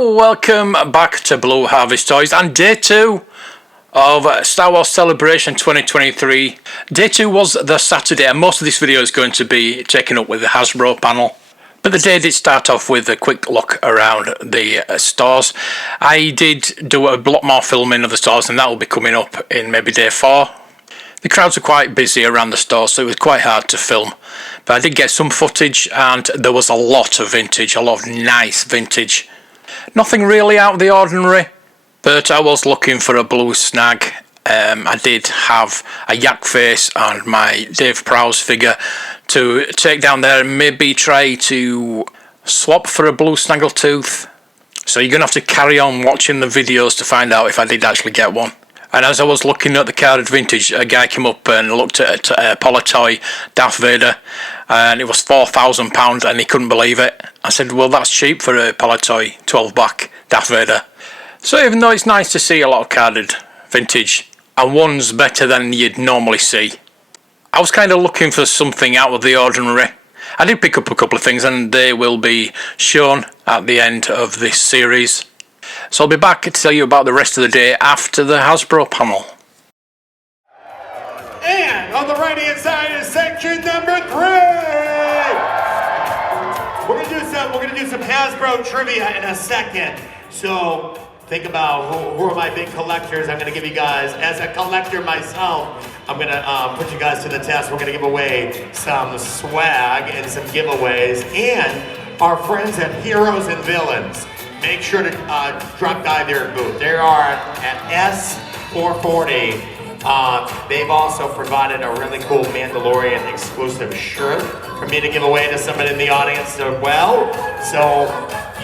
Hello, welcome back to Blue Harvest Toys and day 2 of Star Wars Celebration 2023. Day 2 was the Saturday and most of this video is going to be taken up with the Hasbro panel. But the day did start off with a quick look around the stores. I did do a lot more filming of the stores and that will be coming up in maybe day 4. The crowds were quite busy around the store, so it was quite hard to film. But I did get some footage and there was a lot of vintage, a lot of nice vintage. Nothing really out of the ordinary, but I was looking for a blue snag. I did have a yak face and my Dave Prowse figure to take down there and maybe try to swap for a blue snaggletooth. So you're going to have to carry on watching the videos to find out if I did actually get one. And as I was looking at the carded vintage, a guy came up and looked at a Polytoy Darth Vader and it was £4,000 and he couldn't believe it. I said, well, that's cheap for a Polytoy 12-back Darth Vader. So even though it's nice to see a lot of carded vintage and one's better than you'd normally see, I was kind of looking for something out of the ordinary. I did pick up a couple of things and they will be shown at the end of this series. So I'll be back to tell you about the rest of the day after the Hasbro panel. And on the right hand side is section number 3. We're gonna do some Hasbro trivia in a second. So think about who are my big collectors. I'm gonna give you guys, as a collector myself, I'm gonna put you guys to the test. We're gonna give away some swag and some giveaways. And our friends at Heroes and Villains, make sure to drop by their booth. They are at S440. They've also provided a really cool Mandalorian exclusive shirt for me to give away to somebody in the audience as well. So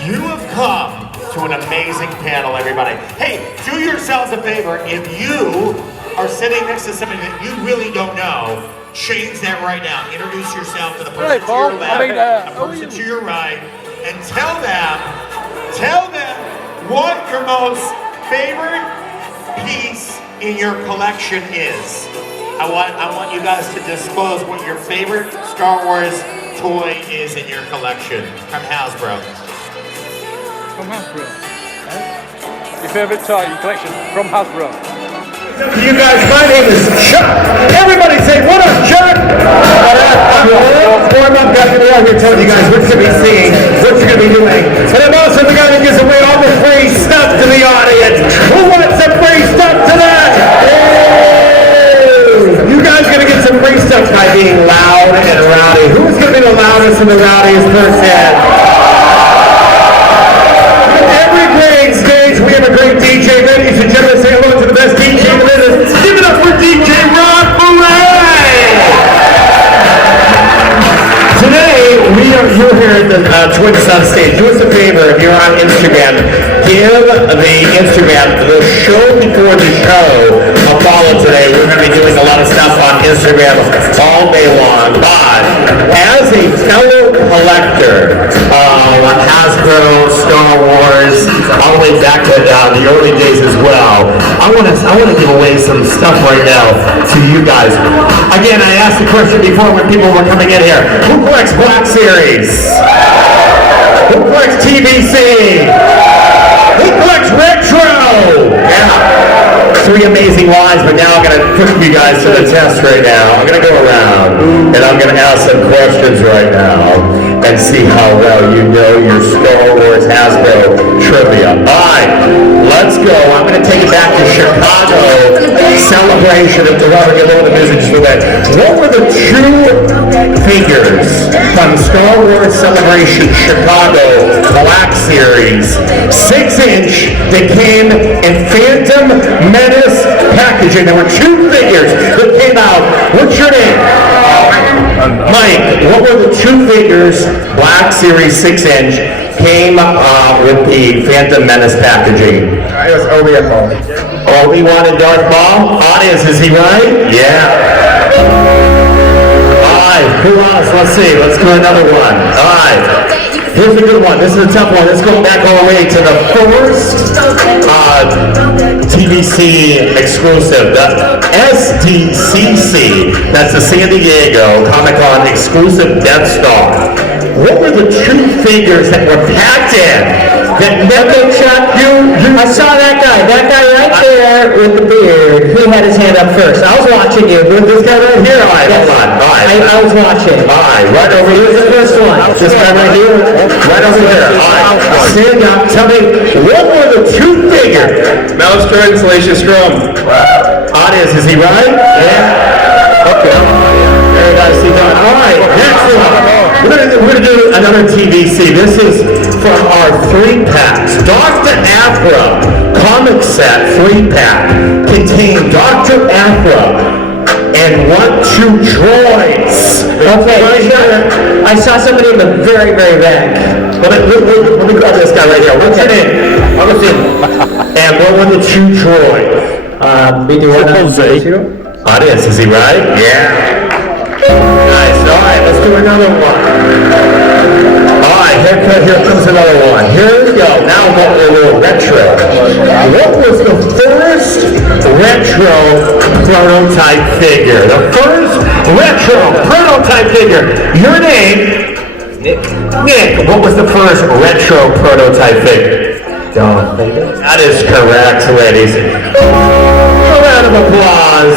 you have come to an amazing panel, everybody. Hey, do yourselves a favor. If you are sitting next to somebody that you really don't know, change that right now. Introduce yourself to the person to your left, the person to your right, and tell them what your most favorite piece in your collection is. I want you guys to disclose what your favorite Star Wars toy is in your collection from Hasbro. From Hasbro. Your favorite toy in your collection from Hasbro. You guys, my name is Chuck. Everybody say, what up, Chuck? What up? I'm definitely out here telling you guys what you're going to be seeing, what you're going to be doing. And I'm also the guy that gives away all the free stuff to the audience. Who wants some free stuff tonight? You guys are going to get some free stuff by being loud and rowdy. Who's going to be the loudest and the rowdiest person? Every great stage, we have a great DJ. Ladies and gentlemen, say hello to the best DJ in the business. Give it up for DJ Ron Boulet! Today, you're here at the Twin Sun stage. Do us a favor, if you're on Instagram, give the Instagram, the show before the show, a follow today. We're going to be doing a lot of stuff on Instagram all day long. But as a fellow collector of Hasbro, Star Wars, all the way back to the early days as well, I want to give away some stuff right now to you guys. Again, I asked the question before when people were coming in here. Who collects Black Series? Who collects TVC? Who collects Retro? Yeah. 3 amazing lines, but now I'm going to put you guys to the test right now. I'm going to go around and I'm going to ask some questions right now and see how well you know your Star Wars Hasbro trivia. All right, let's go. I'm going to take it back to Chicago Celebration of Toronto. Get over the music just a bit. What were the 2 figures from Star Wars Celebration Chicago Black Series 6-inch that came in Phantom Menace packaging? There were 2 figures that came out. What's your name? Mike. What were the 2 figures, Black Series 6-inch, came with the Phantom Menace packaging? It was Obi-Wan. Obi-Wan and Darth Maul? Audience, is he right? Yeah. Alright, who else? Let's see. Let's do another one. Alright. Here's a good one. This is a tough one. Let's go back all the way to the first TVC exclusive, the SDCC. That's the San Diego Comic-Con exclusive Death Star. What were the 2 figures that were packed in Okay, Chuck, I saw that guy right there with the beard. He had his hand up first. I was watching you. This guy right here? All right, hold on. All right. I was watching. All right, right over here. Here's the first one. This guy right here? Right over here. All right. Stand up. Tell me, what were the two figures? Mouse translation scrum. Audience, is he right? Yeah. Okay. Very nicely done. All right, next one. We're gonna do another TVC. This is from our 3-packs. Dr. Afra comic set 3-pack contained Dr. Afra and 1-2 droids. Okay, I saw somebody in the very, very back. Let me grab this guy right here. What's your name? Augustine. And what were the 2 droids? Audience, is he right? Yeah. Nice. All right, let's do another one. All right, here comes another one. Here we go. Now we're going a little retro. What was the first retro prototype figure? The first retro prototype figure. Your name? Nick. What was the first retro prototype figure? John. That is correct, ladies. A round of applause.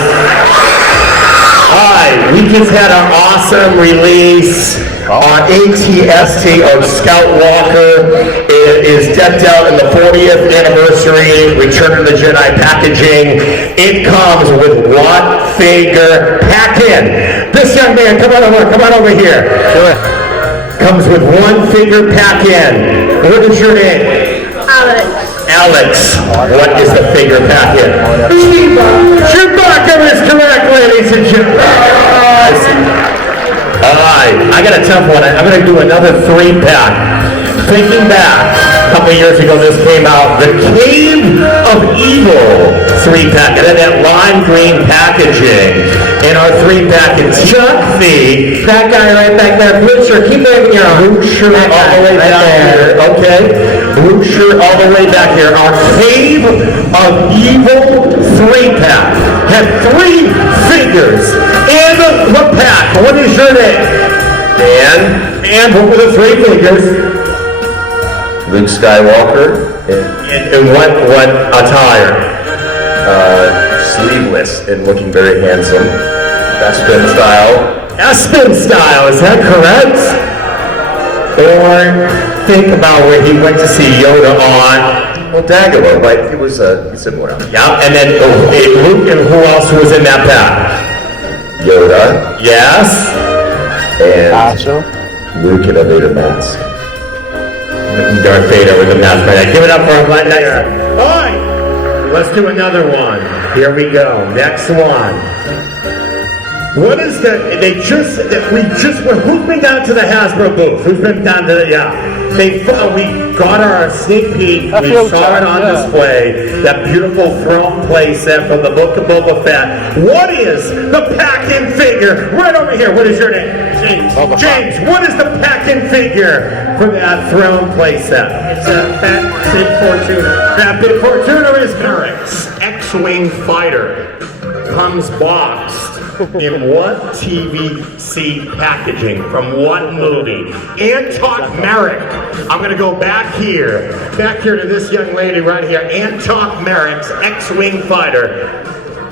Alright, we just had our awesome release on ATST of Scout Walker. It is decked out in the 40th anniversary Return of the Jedi packaging. It comes with one figure pack-in. This young man, come on over here. Sure. Comes with one figure pack-in. What is your name? Alex, what is the figure packet? Chewbacca is correct, ladies and gentlemen. Alright, I got a tough one. I'm going to do another 3-pack. Thinking back, a couple of years ago this came out, the Cave of Evil 3-pack. It had that lime green packaging in our 3-pack. It's Chuck the, that guy right back there, blue shirt, keep waving your arm. Blue shirt all the way down here, okay? Blue shirt all the way back here. Our Cave of Evil 3-pack had 3 figures in the pack. What is your name? Dan. And what were the 3 figures? Luke Skywalker. In what attire? Sleeveless and looking very handsome. Bespin style. Espin style, is that correct? Or think about where he went to see Yoda on. Well, Dagobah, right? It was similar. Yeah, and then Luke, and who else was in that pack? Yoda. Yes. And Luke in a Vader mask. Darth Vader with the mask. Give it up for him right there. All right, let's do another one. Here we go. Next one. What is the? Who's been down to the Hasbro booth? Who's been down to the? Yeah. We got our sneak peek. We saw it on display. That beautiful throne play set from the Book of Boba Fett. What is the pack-in figure? Right over here. What is your name? James. James. What is the pack-in figure for that throne play set? It's a Fat Big Fortuna. Fat Big Fortuna is correct. X-Wing fighter comes boxed. In what TVC packaging? From what movie? Antok Merrick. I'm going to go back here to this young lady right here. Antok Merrick's X-Wing fighter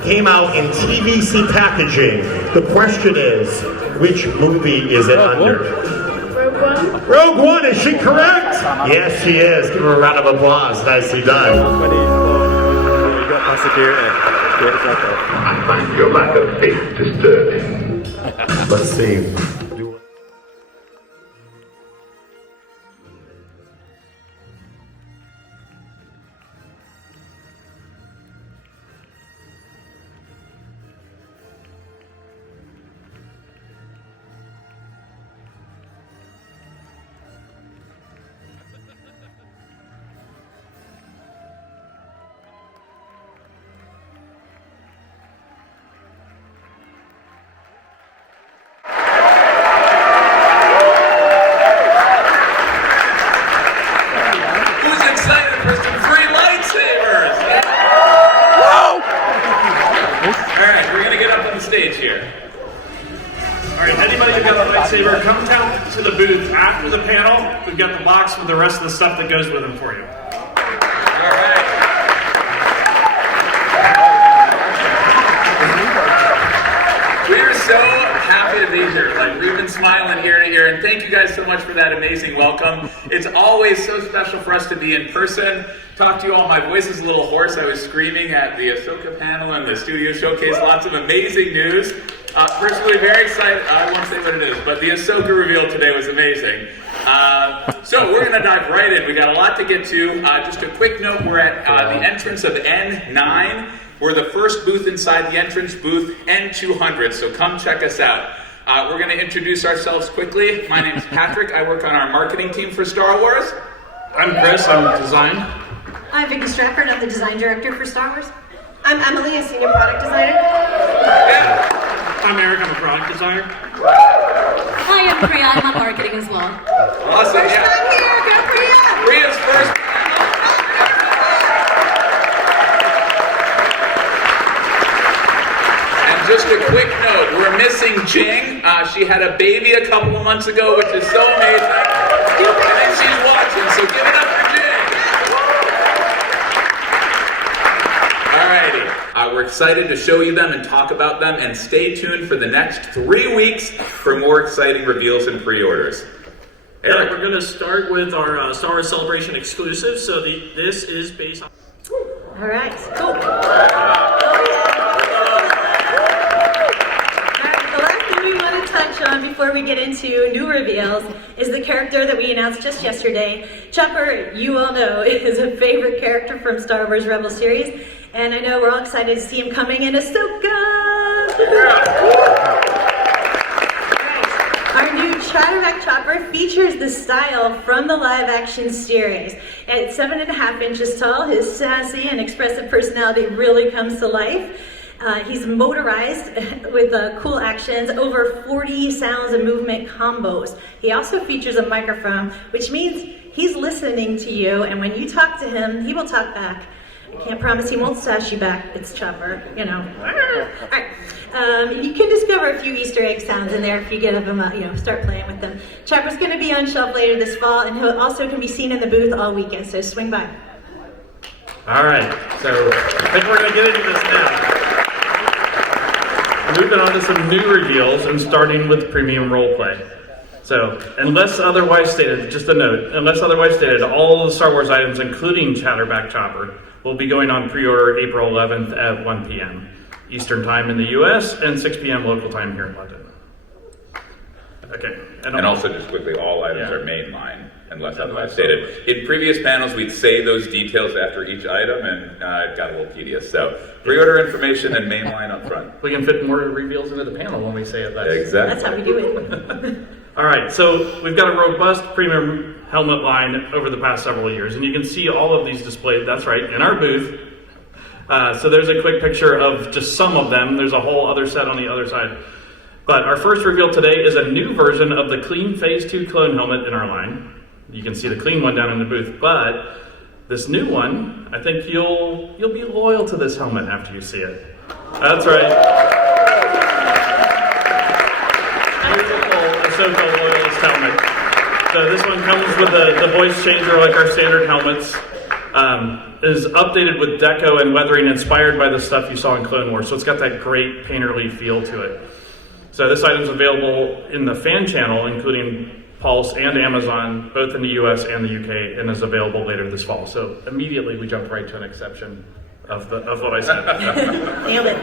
came out in TVC packaging. The question is, which movie is it under? Rogue One. Rogue One, is she correct? Yes, she is. Give her a round of applause. Nicely done. I find your lack of faith disturbing. Let's see. All right, anybody who got the lightsaber, come down to the booth after the panel. We've got the box with the rest of the stuff that goes with them for you. All right. We are so happy to be here. Like, we've been smiling ear to ear, and thank you guys so much for that amazing welcome. It's always so special for us to be in person, talk to you all. My voice is a little hoarse. I was screaming at the Ahsoka panel and the studio showcase. Lots of amazing news. Personally, very excited. I won't say what it is, but the Ahsoka reveal today was amazing. So we're going to dive right in. We got a lot to get to. Just a quick note, we're at the entrance of N9. We're the first booth inside the entrance, booth N200, so come check us out. We're going to introduce ourselves quickly. My name's Patrick. I work on our marketing team for Star Wars. I'm Chris. I'm design. I'm Vicky Stratford. I'm the design director for Star Wars. I'm Emily, a senior product designer. Yeah. I'm Eric. I'm a product designer. Hi, I'm Priya. I'm on marketing as well. Awesome, yeah. I'm here. Go Priya! Priya's first. And just a quick note, we're missing Jing. She had a baby a couple of months ago, which is so amazing. And then she's watching, so give it up for Jing. Alrighty. We're excited to show you them and talk about them, and stay tuned for the next 3 weeks for more exciting reveals and pre-orders. Eric, we're going to start with our Star Wars Celebration exclusive. So this is based on... All right, cool. The last thing we want to touch on before we get into new reveals is the character that we announced just yesterday. Chopper, you all know, is a favorite character from Star Wars Rebels series. And I know we're all excited to see him coming in Ahsoka! Our new Chatterback Chopper features the style from the live-action series. At 7.5 inches tall, his sassy and expressive personality really comes to life. He's motorized with cool actions, over 40 sounds and movement combos. He also features a microphone, which means he's listening to you, and when you talk to him, he will talk back. I can't promise he won't sass you back. It's Chopper, you know. All right. You can discover a few Easter egg sounds in there if you get them, start playing with them. Chopper's going to be on shelf later this fall, and he also can be seen in the booth all weekend, so swing by. All right, so I think we're going to get into this now. Moving on to some new reveals, and starting with premium roleplay. So, unless otherwise stated, just a note, unless otherwise stated, all the Star Wars items, including Chatterback Chopper, will be going on pre-order April 11th at 1 p.m. Eastern Time in the U.S. and 6 p.m. local time here in London. Okay. And also, just quickly, all items are mainline, unless otherwise stated. In previous panels, we'd say those details after each item, and it got a little tedious. So, pre-order information and mainline up front. We can fit more reveals into the panel when we say it. Exactly. That's how we do it. All right, so we've got a robust premium helmet line over the past several years, and you can see all of these displayed, that's right, in our booth. So there's a quick picture of just some of them. There's a whole other set on the other side. But our first reveal today is a new version of the clean Phase 2 clone helmet in our line. You can see the clean one down in the booth, but this new one, I think you'll be loyal to this helmet after you see it. That's right. Ahsoka Loyalist helmet. So this one comes with the voice changer like our standard helmets. It is updated with deco and weathering inspired by the stuff you saw in Clone Wars. So it's got that great painterly feel to it. So this item is available in the fan channel, including Pulse and Amazon, both in the US and the UK, and is available later this fall. So immediately we jumped right to an exception of what I said. Nailed it.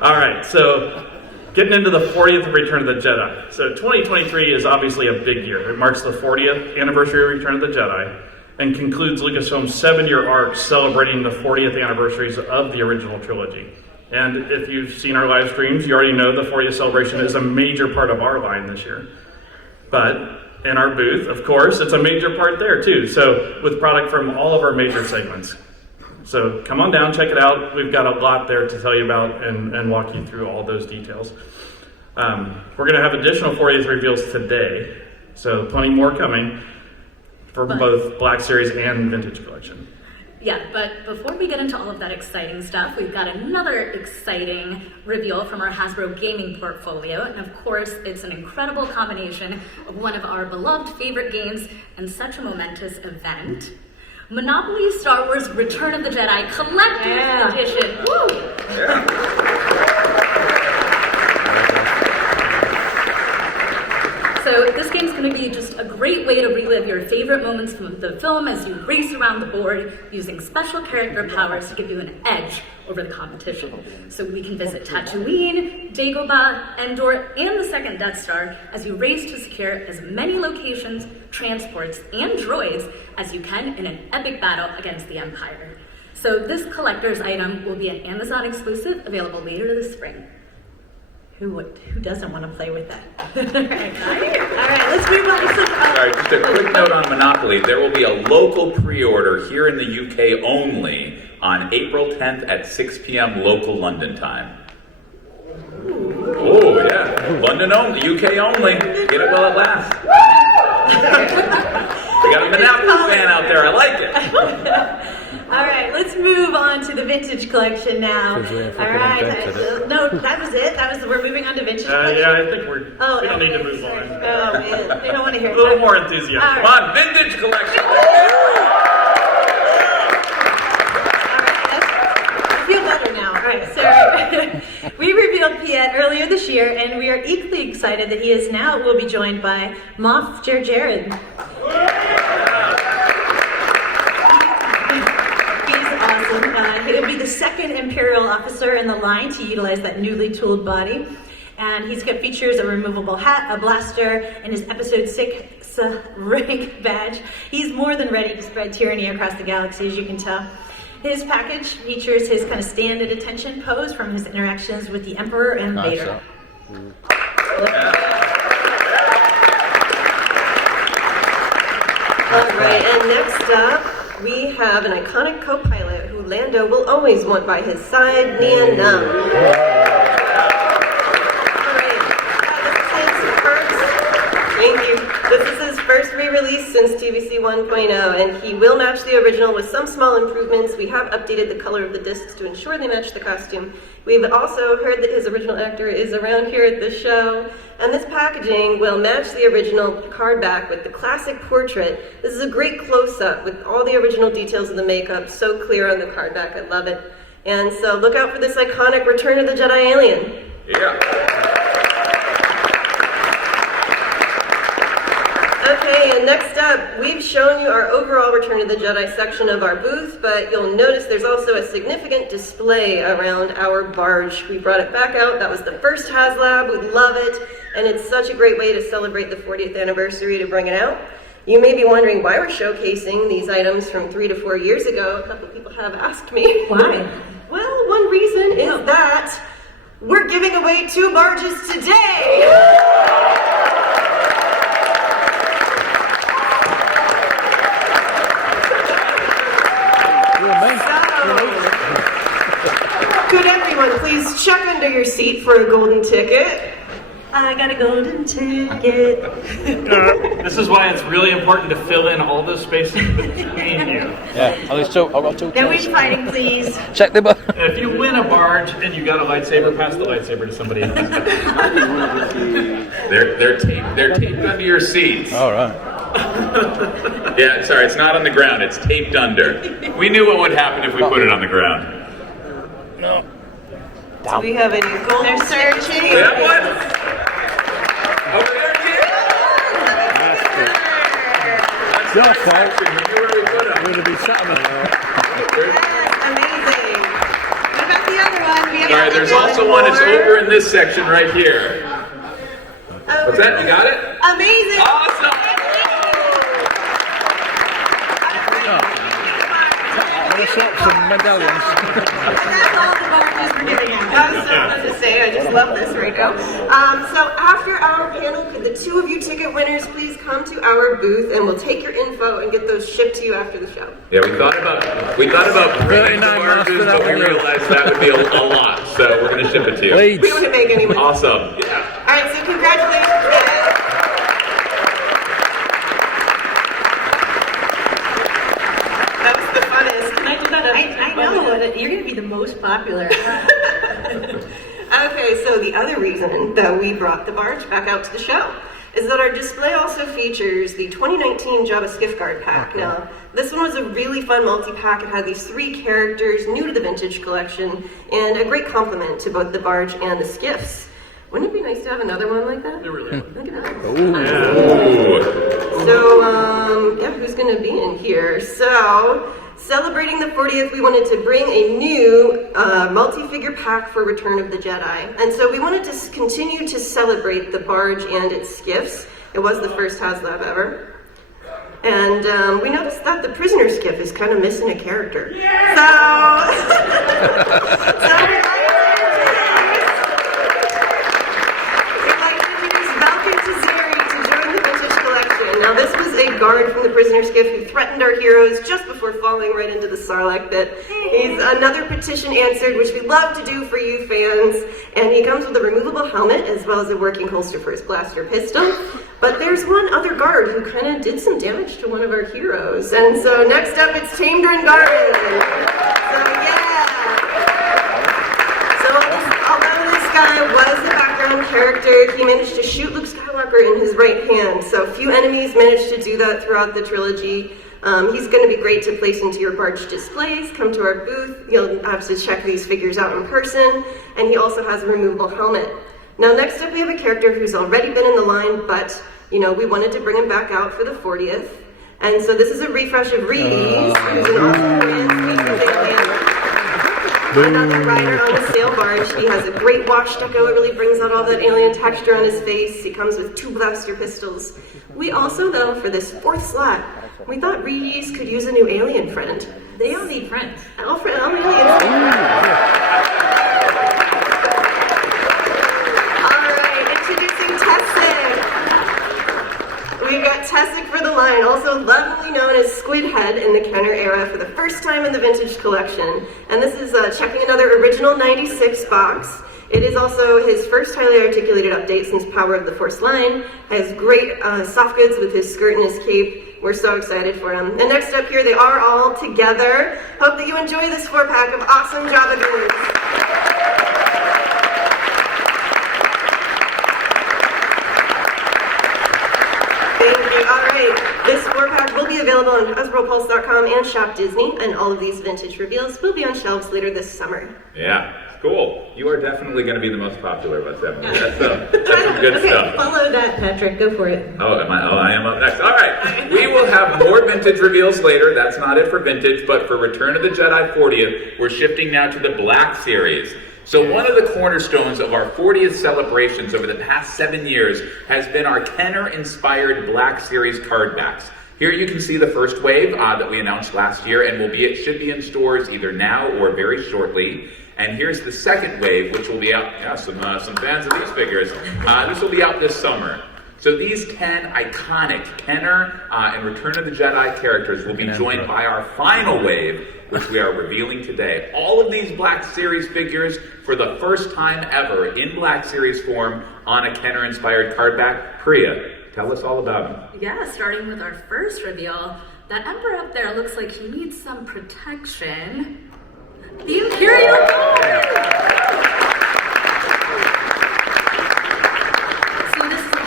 All right, so getting into the 40th of Return of the Jedi. So 2023 is obviously a big year. It marks the 40th anniversary of Return of the Jedi and concludes Lucasfilm's 7-year arc celebrating the 40th anniversaries of the original trilogy. And if you've seen our live streams, you already know the 40th celebration is a major part of our line this year. But in our booth, of course, it's a major part there too. So with product from all of our major segments. So come on down, check it out. We've got a lot there to tell you about and walk you through all those details. We're going to have additional 40th reveals today. So plenty more coming for both Black Series and Vintage Collection. Yeah, but before we get into all of that exciting stuff, we've got another exciting reveal from our Hasbro gaming portfolio. And of course, it's an incredible combination of one of our beloved favorite games and such a momentous event. Monopoly Star Wars Return of the Jedi Collector's Edition. Woo! So this game's going to be just a great way to relive your favorite moments from the film as you race around the board using special character powers to give you an edge over the competition. So we can visit Tatooine, Dagobah, Endor, and the second Death Star as you race to secure as many locations, transports, and droids as you can in an epic battle against the Empire. So this collector's item will be an Amazon exclusive available later this spring. Who doesn't want to play with that? All right, let's move on to some... All right, just a quick note on Monopoly. There will be a local pre-order here in the UK only on April 10th at 6 p.m. local London time. Oh, yeah. London only, UK only. Get it while it lasts. We got a Monopoly fan out there. I like it. All right, let's move on to the vintage collection now. All right, no, that was it. We're moving on to vintage collection. Yeah, I think we don't need to move on. Oh man, they don't want to hear it. A little more enthusiasm. Right. Come on, vintage collection. I feel better now. All right, so we revealed Piet earlier this year, and we are equally excited that he will be joined by Moff Jared. He'll be the second Imperial officer in the line to utilize that newly tooled body. And he's got features a removable hat, a blaster, and his episode 6 rank badge. He's more than ready to spread tyranny across the galaxy, as you can tell. His package features his kind of stand at attention pose from his interactions with the Emperor and Vader. All right, and next up, we have an iconic co-pilot who Lando will always want by his side, Nien Nunb. Thank you. This is his first re-release since TVC 1.0, and he will match the original with some small improvements. We have updated the color of the discs to ensure they match the costume. We've also heard that his original actor is around here at the show, and this packaging will match the original card back with the classic portrait. This is a great close-up with all the original details of the makeup, so clear on the card back. I love it. And so look out for this iconic Return of the Jedi alien. Yeah. Okay, and next up, we've shown you our overall Return of the Jedi section of our booth, but you'll notice there's also a significant display around our barge. We brought it back out. That was the first HasLab. We love it, and it's such a great way to celebrate the 40th anniversary to bring it out. You may be wondering why we're showcasing these items from 3 to 4 years ago. A couple of people have asked me. Why? Well, one reason is that we're giving away 2 barges today. Could everyone please check under your seat for a golden ticket? I got a golden ticket. This is why it's really important to fill in all the spaces between you. Yeah, at least 2. I've got 2 No kills. infighting, please. Check the button. If you win a barge and you got a lightsaber, pass the lightsaber to somebody else. They're taped under your seats. All right. Yeah, sorry, it's not on the ground. It's taped under. We knew what would happen if we put it on the ground. No. Do we have any golden searching? We have one. Over there, kid. That's Your fault. We knew where we put them. We're going to be sat on Amazing. What about the other one? We have All right, there's also one. It's over in this section right here. What's that? You got it? Amazing. Awesome. some medallions. That's all the bonuses we're giving out. That was so fun to say. I just love this right now. So after our panel, could the 2 of you ticket winners please come to our booth and we'll take your info and get those shipped to you after the show. Yeah, we thought about bringing some barges, but we realized that would be a lot, so we're going to ship it to you. Leeds. We wouldn't make any money. Awesome. Yeah. All right, so congratulations, guys. That was the funnest. Can I You're going to be the most popular. Okay, so the other reason that we brought the barge back out to the show is that our display also features the 2019 Jabba Skiff Guard pack. Now, this one was a really fun multi-pack. It had these 3 characters new to the vintage collection and a great complement to both the barge and the skiffs. Wouldn't it be nice to have another one like that? It really is. Look at that. Ooh. So, yeah, who's going to be in here? So, celebrating the 40th, we wanted to bring a new multi-figure pack for Return of the Jedi. And so we wanted to continue to celebrate the barge and its skiffs. It was the first HasLab ever. And we noticed that the prisoner skiff is kind of missing a character. Yeah! So now, this was a guard from the prisoner skiff who threatened our heroes just before falling right into the Sarlacc pit. He's another petition answered, which we love to do for you fans. And he comes with a removable helmet as well as a working holster for his blaster pistol. But there's one other guard who kind of did some damage to one of our heroes. And so next up, it's Tamed Garden. So yeah. So although this guy was a background character, he managed to shoot Luke Skywalker in his right hand. So few enemies managed to do that throughout the trilogy. He's going to be great to place into your barge displays. Come to our booth. You'll have to check these figures out in person. And he also has a removable helmet. Now next up we have a character who's already been in the line, but we wanted to bring him back out for the 40th. And so this is a refresh of Reeves, who's an awesome Grand Speaking alien. Another rider on the sail barge. He has a great wash deco. It really brings out all that alien texture on his face. He comes with 2 blaster pistols. We also, though, for this 4th slot, we thought Reeves could use a new alien friend. They all need friends. All aliens need friends. We've got Tessic for the line, also lovingly known as Squid Head in the Kenner era for the first time in the vintage collection. And this is checking another original 96 box. It is also his first highly articulated update since Power of the Force line. Has great soft goods with his skirt and his cape. We're so excited for him. And next up here, they are all together. Hope that you enjoy this 4-pack of awesome Jabba goons. This 4-pack will be available on HasbroPulse.com and Shop Disney, and all of these vintage reveals will be on shelves later this summer. Yeah, cool. You are definitely going to be the most popular of us, Emily. That's some good stuff. Follow that, Patrick. Go for it. I am up next. All right. We will have more vintage reveals later. That's not it for vintage, but for Return of the Jedi 40th, we're shifting now to the Black Series. So one of the cornerstones of our 40th celebrations over the past 7 years has been our Kenner-inspired Black Series card backs. Here you can see the first wave that we announced last year, and it should be in stores either now or very shortly. And here's the second wave, which will be out. Yeah, some fans of these figures. This will be out this summer. So these 10 iconic Kenner and Return of the Jedi characters will be joined by our final wave, which we are revealing today. All of these Black Series figures for the first time ever in Black Series form on a Kenner-inspired card back. Priya, tell us all about them. Yeah, starting with our first reveal, that Emperor up there looks like he needs some protection. The Imperial Guard!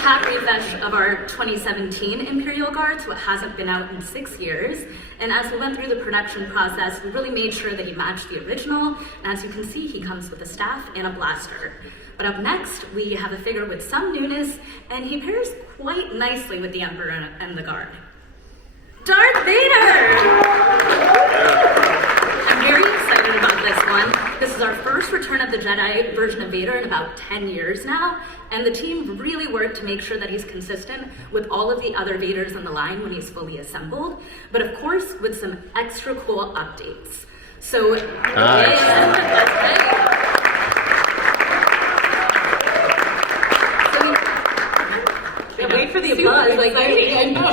Pack refresh of our 2017 Imperial Guard, so it hasn't been out in 6 years. And as we went through the production process, we really made sure that he matched the original. And as you can see, he comes with a staff and a blaster. But up next, we have a figure with some newness, and he pairs quite nicely with the Emperor and the Guard. Darth Vader! I'm very excited about this one. This is our first Return of the Jedi version of Vader in about 10 years now, and the team really worked to make sure that he's consistent with all of the other Vaders on the line when he's fully assembled, but of course with some extra cool updates. So, Wait for the applause. I know. I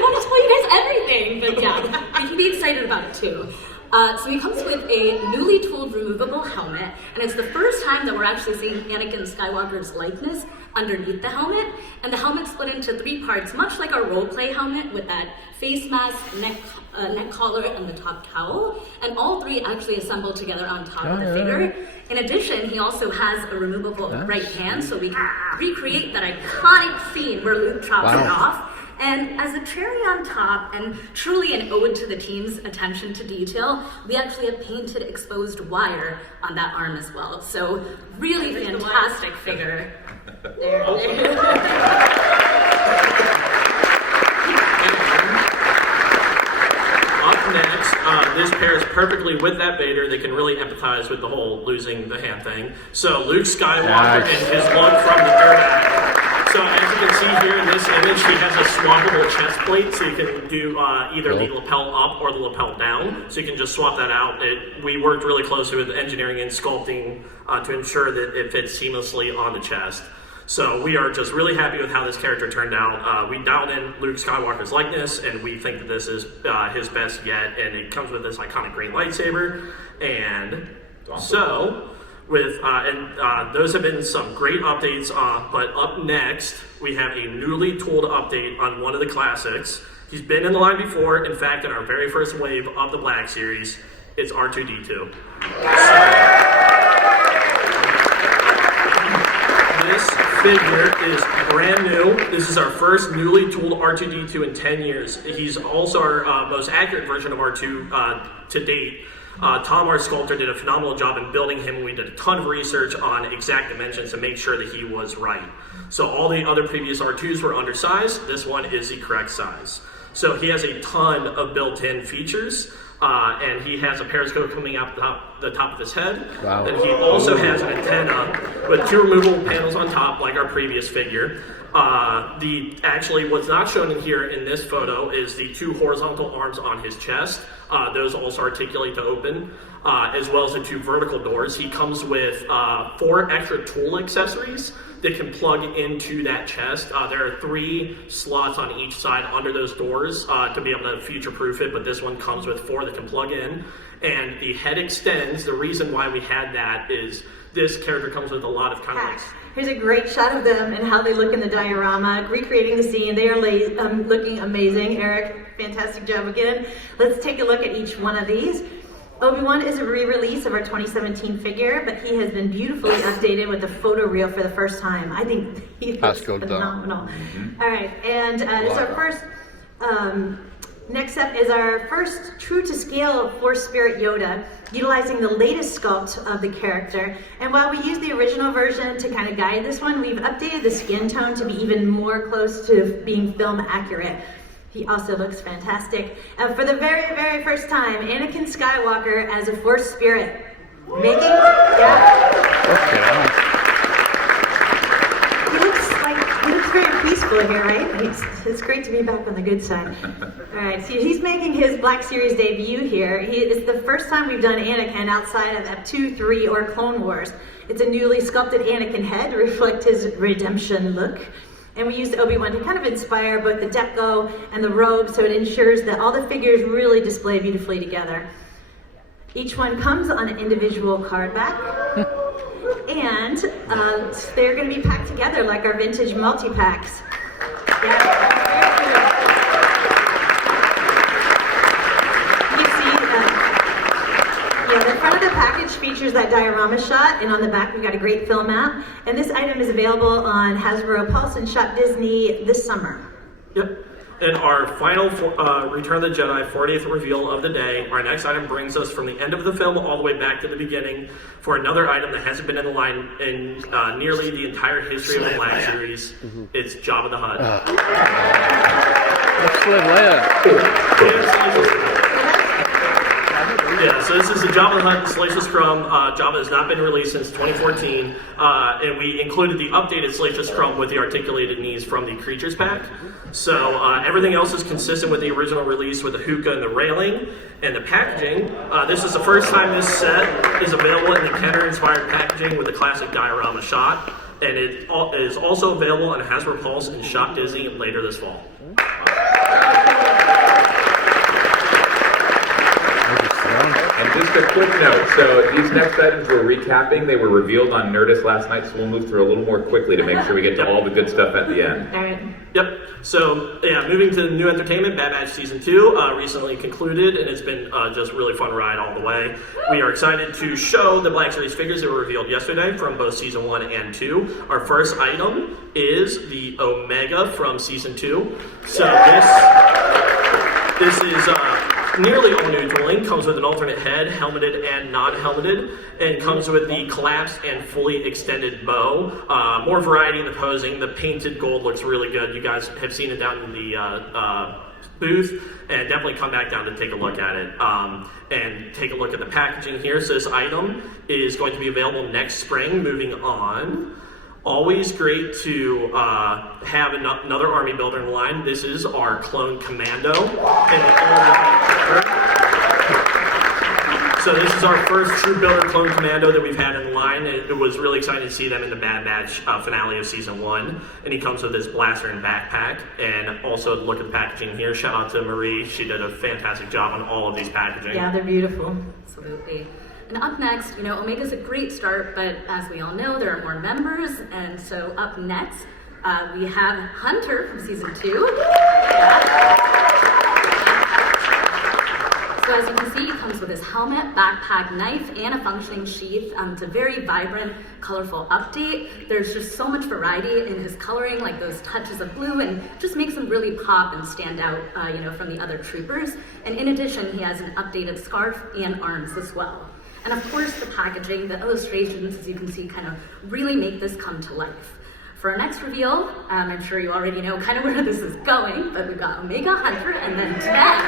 want to tell you guys everything, but yeah, you can be excited about it too. So he comes with a newly tooled removable helmet, and it's the first time that we're actually seeing Anakin Skywalker's likeness underneath the helmet. And the helmet's split into 3 parts, much like our roleplay helmet with that face mask, neck collar, and the top cowl. And all 3 actually assemble together on top of the figure. In addition, he also has a removable right hand, so we can recreate that iconic scene where Luke chops it off. And as a cherry on top, and truly an ode to the team's attention to detail, we actually have painted exposed wire on that arm as well. So really fantastic figure. Up next, this pairs perfectly with that Vader. They can really empathize with the whole losing the hand thing. So Luke Skywalker and his look from the third act. So as you can see here in this image, he has a swappable chest plate, so you can do either the lapel up or the lapel down. So you can just swap that out. We worked really closely with engineering and sculpting to ensure that it fits seamlessly on the chest. So we are just really happy with how this character turned out. We dialed in Luke Skywalker's likeness, and we think that this is his best yet. And it comes with this iconic green lightsaber. And so, those have been some great updates. But up next, we have a newly tooled update on one of the classics. He's been in the line before. In fact, in our very first wave of the Black Series, it's R2-D2. This figure is brand new. This is our first newly tooled R2-D2 in 10 years. He's also our most accurate version of R2 to date. Tom, our sculptor, did a phenomenal job in building him. We did a ton of research on exact dimensions to make sure that he was right. So all the other previous R2s were undersized. This one is the correct size. So he has a ton of built-in features. And he has a periscope coming out the top of his head. Wow. And he also has an antenna with 2 removable panels on top, like our previous figure. Actually, what's not shown in here in this photo is the 2 horizontal arms on his chest. Those also articulate to open, as well as the 2 vertical doors. He comes with 4 extra tool accessories that can plug into that chest. There are 3 slots on each side under those doors to be able to future-proof it, but this one comes with 4 that can plug in. And the head extends. The reason why we had that is this character comes with a lot of kind of like... Here's a great shot of them and how they look in the diorama, recreating the scene. They are looking amazing. Eric, fantastic job again. Let's take a look at each one of these. Obi-Wan is a re-release of our 2017 figure, but he has been beautifully updated with the photo reel for the first time. I think he looks phenomenal. All right, and this is our first... Next up is our first true-to-scale Force Spirit Yoda, utilizing the latest sculpt of the character. And while we use the original version to kind of guide this one, we've updated the skin tone to be even more close to being film accurate. He also looks fantastic. For the very, very first time, Anakin Skywalker as a Force Spirit. He looks very peaceful here, right? It's great to be back on the good side. All right, so he's making his Black Series debut here. It's the first time we've done Anakin outside of Ep 2, 3, or Clone Wars. It's a newly sculpted Anakin head to reflect his redemption look. And we used Obi-Wan to kind of inspire both the deco and the robe, so it ensures that all the figures really display beautifully together. Each one comes on an individual card back. And they're going to be packed together like our vintage multi-packs. The front of the package features that diorama shot, and on the back we've got a great film map. And this item is available on Hasbro Pulse and Shop Disney this summer. Yep. And our final Return of the Jedi 40th reveal of the day, our next item brings us from the end of the film all the way back to the beginning for another item that hasn't been in the line in nearly the entire history of the Black Series. It's Jabba the Hutt. Yeah, so this is the Jabba the Hutt Salacious Crumb. Jabba has not been released since 2014, and we included the updated Salacious Crumb with the articulated knees from the Creatures Pack. So everything else is consistent with the original release with the hookah and the railing and the packaging. This is the first time this set is available in the Kenner-inspired packaging with the classic diorama shot, and it is also available on Hasbro Pulse and Shop Disney later this fall. just a quick note. So these next items we're recapping, they were revealed on Nerdist last night, so we'll move through a little more quickly to make sure we get to all the good stuff at the end. All right. Yep. So, yeah, moving to new entertainment, Bad Batch Season 2 recently concluded, and it's been just really fun ride all the way. We are excited to show the Black Series figures that were revealed yesterday from both Season 1 and 2. Our first item is the Omega from Season 2. So this is nearly all new tooling, comes with an alternate head, helmeted and non-helmeted, and comes with the collapsed and fully extended bow. More variety in the posing. The painted gold looks really good. You guys have seen it down in the booth, and definitely come back down to take a look at it. And take a look at the packaging here. So this item is going to be available next spring. Moving on. Always great to have another army builder in the line. This is our Clone Commando. So this is our first true builder Clone Commando that we've had in the line. It was really exciting to see them in the Bad Batch finale of Season 1. And he comes with his blaster and backpack. And also look at the packaging here. Shout out to Marie. She did a fantastic job on all of these packaging. Yeah, they're beautiful. Absolutely. And up next, Omega's a great start, but as we all know, there are more members, and so up next, we have Hunter from Season 2. So as you can see, he comes with his helmet, backpack, knife, and a functioning sheath. It's a very vibrant, colorful update. There's just so much variety in his coloring, like those touches of blue, and just makes him really pop and stand out, from the other troopers. And in addition, he has an updated scarf and arms as well. And of course, the packaging, the illustrations, as you can see, kind of really make this come to life. For our next reveal, I'm sure you already know kind of where this is going, but we've got Omega, Hunter, and then Tech.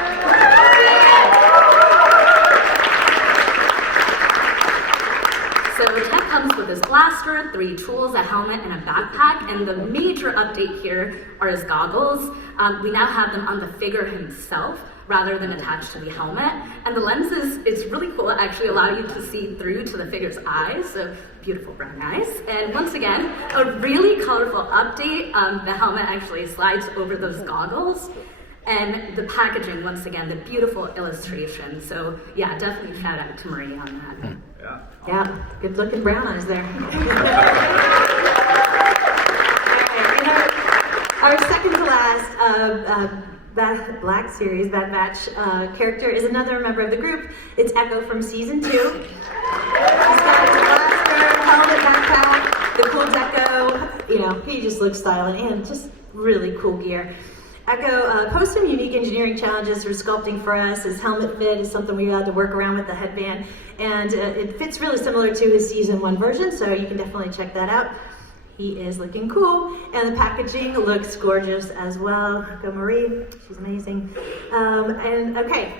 So Tech comes with his blaster, 3 tools, a helmet, and a backpack. And the major update here are his goggles. We now have them on the figure himself, rather than attached to the helmet. And the lenses, it's really cool, actually allow you to see through to the figure's eyes, so beautiful brown eyes. And once again, a really colorful update. The helmet actually slides over those goggles. And the packaging, once again, the beautiful illustration. So yeah, definitely shout out to Marie on that. Yeah, good looking brown eyes there. Our second to last Black Series, Bad Batch character is another member of the group. It's Echo from Season 2. He's got his blaster, helmet, backpack, the cool deco. He just looks stylish and just really cool gear. Echo posed some unique engineering challenges for sculpting for us. His helmet fit is something we had to work around with the headband, and it fits really similar to his Season 1 version, so you can definitely check that out. He is looking cool, and the packaging looks gorgeous as well. Go Marie, she's amazing. And okay,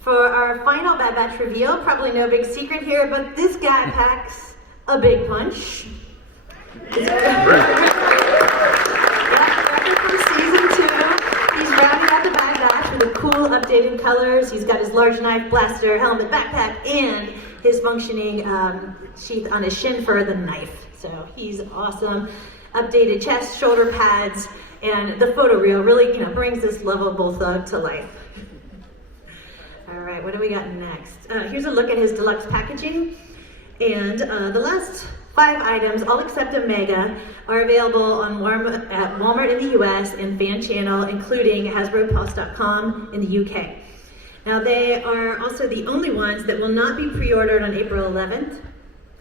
for our final Bad Batch reveal, probably no big secret here, but this guy packs a big punch. Record from Season 2. He's rounding out the Bad Batch with the cool updated colors. He's got his large knife, blaster, helmet, backpack, and his functioning sheath on his shin for the knife. So he's awesome. Updated chest, shoulder pads, and the photo reel really, brings this lovable thug to life. All right, what do we got next? Here's a look at his deluxe packaging. And the last 5 items, all except Omega, are available on at Walmart in the US and Fan Channel, including HasbroPulse.com in the UK. Now they are also the only ones that will not be pre-ordered on April 11th.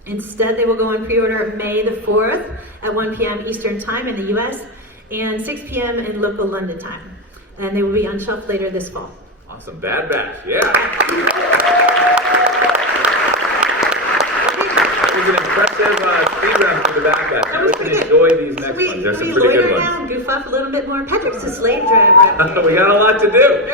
Instead, they will go on pre-order May the 4th at 1 p.m. Eastern Time in the US and 6 p.m. in local London time. And they will be on shelf later this fall. Awesome. Bad Batch. Yeah. It was an impressive speed run for the Bad Batch. We can enjoy these next ones. There's some pretty good ones. Down, goof off a little bit more. Patrick's a slave driver. We got a lot to do.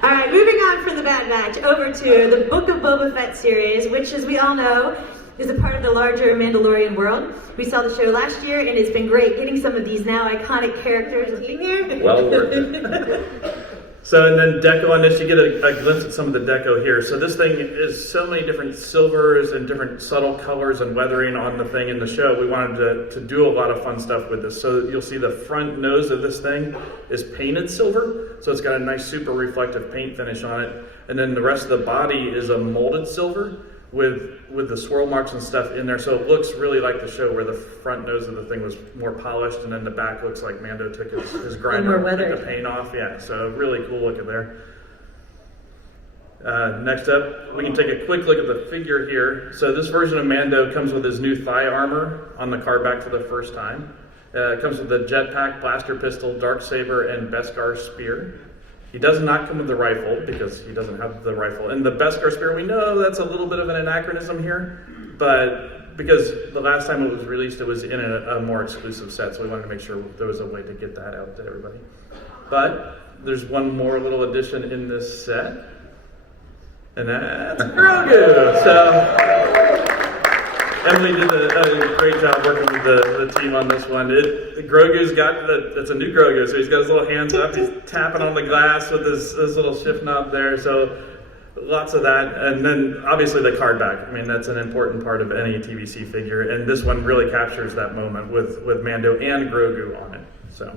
All right, moving on from the Bad Batch over to the Book of Boba Fett series, which, as we all know, is a part of the larger Mandalorian world. We saw the show last year, and it's been great getting some of these now iconic characters in here. Well worth it. So, and then deco on this, you get a glimpse at some of the deco here. So this thing is so many different silvers and different subtle colors and weathering on the thing in the show. We wanted to do a lot of fun stuff with this. So you'll see the front nose of this thing is painted silver. So it's got a nice super reflective paint finish on it. And then the rest of the body is a molded silver with the swirl marks and stuff in there. So it looks really like the show where the front nose of the thing was more polished and then the back looks like Mando took his grinder and took the paint off. Yeah, so really cool looking there. Next up, we can take a quick look at the figure here. So this version of Mando comes with his new thigh armor on the car back for the first time. It comes with the jetpack, blaster pistol, darksaber, and Beskar spear. He does not come with the rifle because he doesn't have the rifle. And the Beskar spear, we know that's a little bit of an anachronism here, but because the last time it was released, it was in a more exclusive set, so we wanted to make sure there was a way to get that out to everybody. But there's one more little addition in this set, and that's Grogu. So Emily did a great job working with the team on this one. Grogu's got it's a new Grogu, so he's got his little hands up. He's tapping on the glass with his little shift knob there. So lots of that, and then obviously the card back. I mean, that's an important part of any TVC figure, and this one really captures that moment with Mando and Grogu on it. So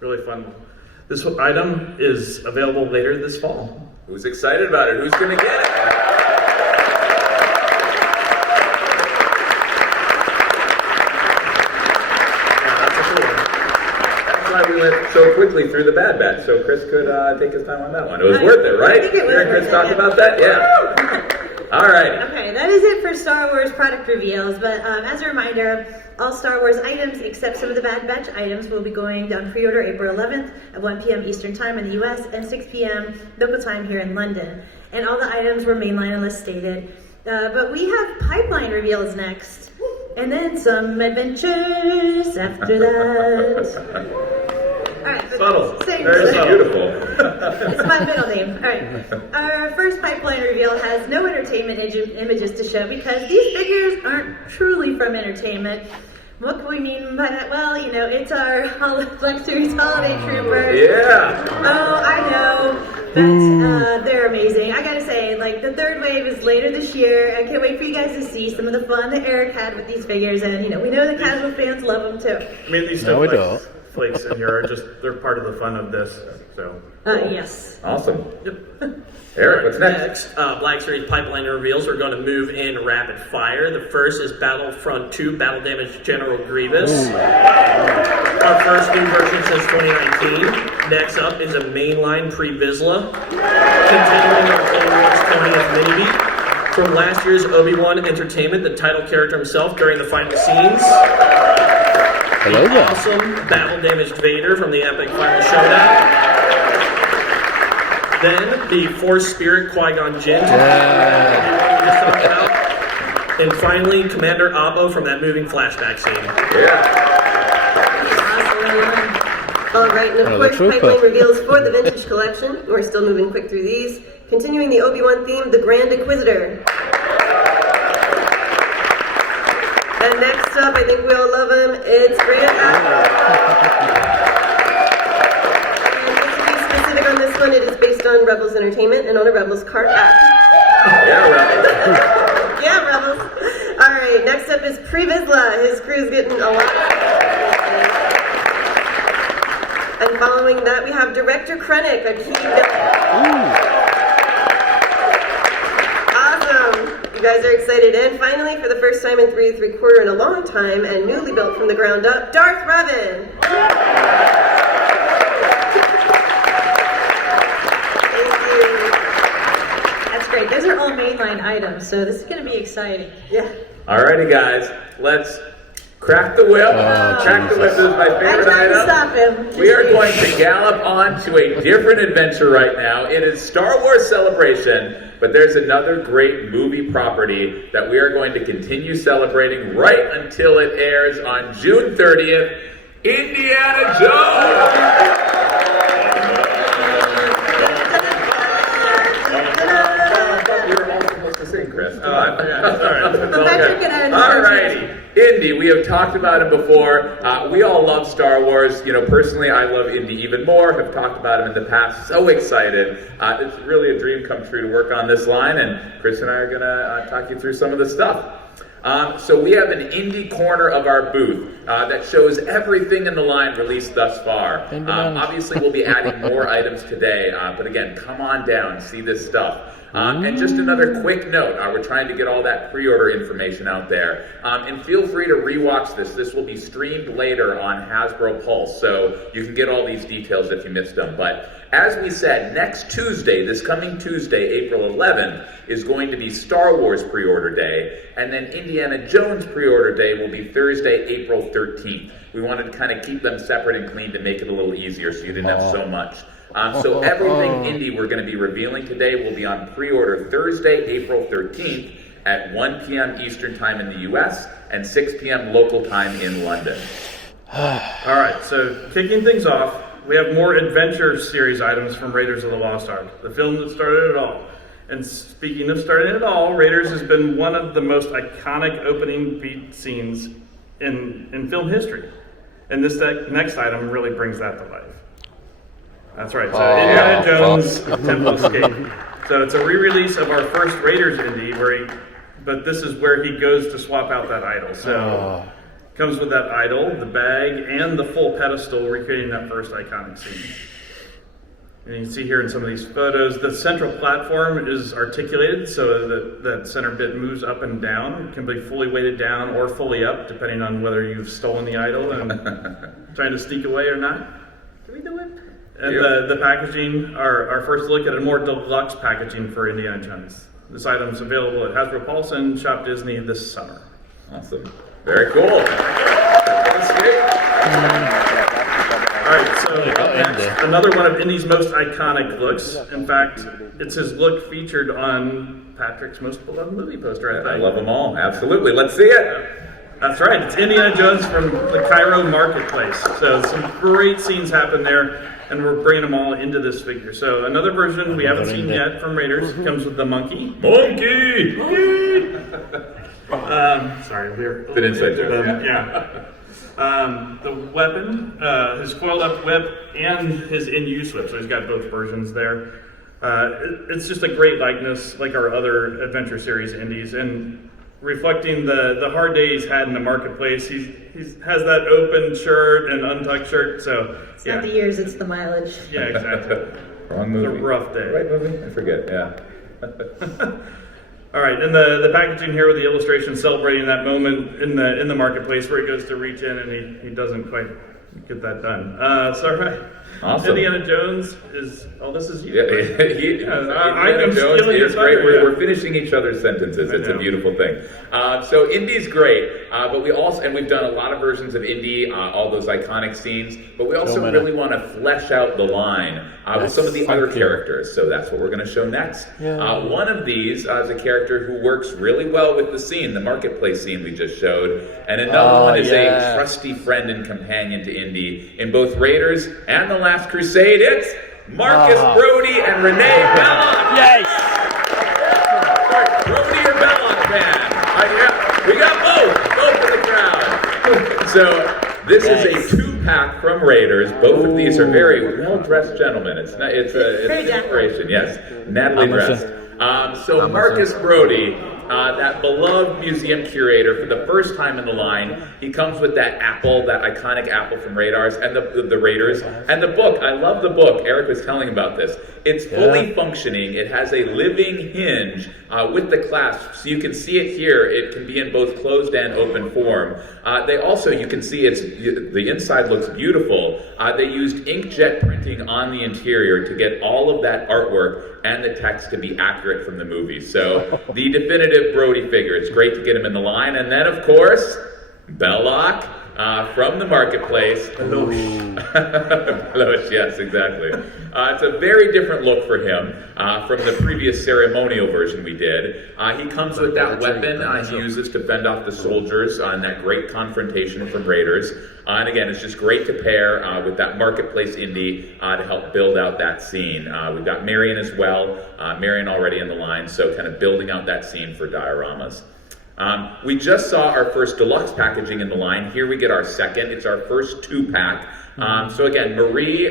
really fun. This item is available later this fall. Who's excited about it? Who's going to get it? We went so quickly through the Bad Batch, so Chris could take his time on that one. It was worth it, right? I think it was Chris talked about that? Yeah. All right. Okay, that is it for Star Wars product reveals, but as a reminder, all Star Wars items except some of the Bad Batch items will be going down pre-order April 11th at 1 p.m. Eastern Time in the US and 6 p.m. local time here in London. And all the items were mainline unless stated. But we have pipeline reveals next, and then some adventures after that. All right, subtle. Very beautiful. It's my middle name. All right. Our first pipeline reveal has no entertainment images to show because these figures aren't truly from entertainment. What can we mean by that? Well, you know, it's our Flex Series Holiday Troopers. Yeah. Oh, I know. But they're amazing. I gotta say, like, the third wave is later this year. I can't wait for you guys to see some of the fun that Eric had with these figures. And, you know, we know the casual fans love them too. I mean, these flakes in here are they're part of the fun of this. So. Yes. Awesome. Yep. Eric, what's next? Black Series pipeline reveals. We're going to move in rapid fire. The first is Battlefront 2 Battle Damage General Grievous. Our first new version since 2019. Next up is a mainline pre-Vizsla. Continuing our Clone Wars 20th mini-beat. From last year's Obi-Wan Entertainment, the title character himself during the final scenes. Hello there. Awesome battle damaged Vader from the epic final showdown. Then the Force Spirit Qui-Gon Jinn. And finally, Commander Abbo from that moving flashback scene. Yeah. Awesome. All right, and of course, pipeline reveals for the Vintage Collection. We're still moving quick through these. Continuing the Obi-Wan theme, the Grand Inquisitor. And next up, I think we all love him, it's Grand Admiral. And just to be specific on this one, it is based on Rebels Entertainment and on a Rebels card app. Yeah, Rebels. Yeah, Rebels. All right, next up is Pre-Vizsla. His crew's getting a lot. And following that, we have Director Krennic, a key villain. You guys are excited. And finally, for the first time in 3 3/4 in a long time, and newly built from the ground up, Darth Revan. Thank you. That's great. Those are all mainline items, so this is going to be exciting. Yeah. Alrighty, guys. Let's crack the whip. Crack the whip is my favorite item. Stop him. We are going to gallop on to a different adventure right now. It is Star Wars Celebration. But there's another great movie property that we are going to continue celebrating right until it airs on June 30th, Indiana Jones! You were all supposed to sing, Chris. Oh, I forgot. All right. All righty. Indy, we have talked about him before. We all love Star Wars. You know, personally, I love Indy even more. Have talked about him in the past. So excited. It's really a dream come true to work on this line, and Chris and I are going to talk you through some of the stuff. So we have an Indy corner of our booth that shows everything in the line released thus far. Obviously, we'll be adding more items today, but again, come on down, see this stuff. And just another quick note, we're trying to get all that pre-order information out there. And feel free to rewatch this. This will be streamed later on Hasbro Pulse, so you can get all these details if you missed them. But as we said, next Tuesday, this coming Tuesday, April 11th, is going to be Star Wars pre-order day, and then Indiana Jones pre-order day will be Thursday, April 13th. We wanted to kind of keep them separate and clean to make it a little easier so you didn't have so much. So everything Indy we're going to be revealing today will be on pre-order Thursday, April 13th at 1 p.m. Eastern Time in the U.S. and 6 p.m. local time in London. All right, so kicking things off, we have more Adventure Series items from Raiders of the Lost Ark, the film that started it all. And speaking of starting it all, Raiders has been one of the most iconic opening beat scenes in film history. And this next item really brings that to life. That's right, so Indiana Jones Temple Escape. So it's a re-release of our first Raiders Indy, but this is where he goes to swap out that idol. So comes with that idol, the bag, and the full pedestal, recreating that first iconic scene. And you can see here in some of these photos, the central platform is articulated so that center bit moves up and down. It can be fully weighted down or fully up, depending on whether you've stolen the idol and trying to sneak away or not. Give me the whip. And the packaging, our first look at a more deluxe packaging for Indiana Jones. This item is available at Hasbro Pulse and Shop Disney this summer. Awesome. Very cool. All right, so up next, another one of Indy's most iconic looks. In fact, it's his look featured on Patrick's most beloved movie poster, I think. I love them all. Absolutely. Let's see it. That's right. It's Indiana Jones from the Cairo marketplace. So some great scenes happen there, and we're bringing them all into this figure. So another version we haven't seen yet from Raiders comes with the monkey. Monkey! Sorry, we're Been inside joke. Yeah. The weapon, his coiled up whip, and his in-use whip. So he's got both versions there. It's just a great likeness, like our other Adventure Series Indies, and reflecting the hard day he's had in the marketplace. He has that open shirt and untucked shirt. So it's not the years, it's the mileage. Yeah, exactly. Wrong movie. It's a rough day. Right movie? I forget. Yeah. All right, and the packaging here with the illustration celebrating that moment in the marketplace where he goes to reach in and he doesn't quite get that done. So right. Awesome. Indiana Jones is, this is you. Indiana Jones is great. We're finishing each other's sentences. It's a beautiful thing. So Indy's great, but we've done a lot of versions of Indy, all those iconic scenes, but we also really want to flesh out the line with some of the other characters. So that's what we're going to show next. One of these is a character who works really well with the scene, the marketplace scene we just showed, and another one is a trusty friend and companion to Indy in both Raiders and The Last Crusade. It's Marcus Brody and Renee Belloc. Yes! Brody or Belloc fan? We got both in the crowd. So this is a two-pack from Raiders. Both of these are very well-dressed gentlemen. It's an inspiration. Yes, Natalie dressed. So Marcus Brody, that beloved museum curator for the first time in the line, he comes with that apple, that iconic apple from Raiders and the Raiders, and the book. I love the book. Eric was telling about this. It's fully functioning. It has a living hinge with the clasp, so you can see it here. It can be in both closed and open form. You can see the inside looks beautiful. They used inkjet printing on the interior to get all of that artwork and the text to be accurate from the movie. So the definitive Brody figure. It's great to get him in the line. And then, of course, Belloc from the marketplace. Belosh, yes, exactly. It's a very different look for him from the previous ceremonial version we did. He comes with that weapon he uses to fend off the soldiers in that great confrontation from Raiders. And again, it's just great to pair with that marketplace Indy to help build out that scene. We've got Marion as well. Marion already in the line, so kind of building out that scene for dioramas. We just saw our first deluxe packaging in the line. Here we get our second. It's our first 2-pack. So again, Marie,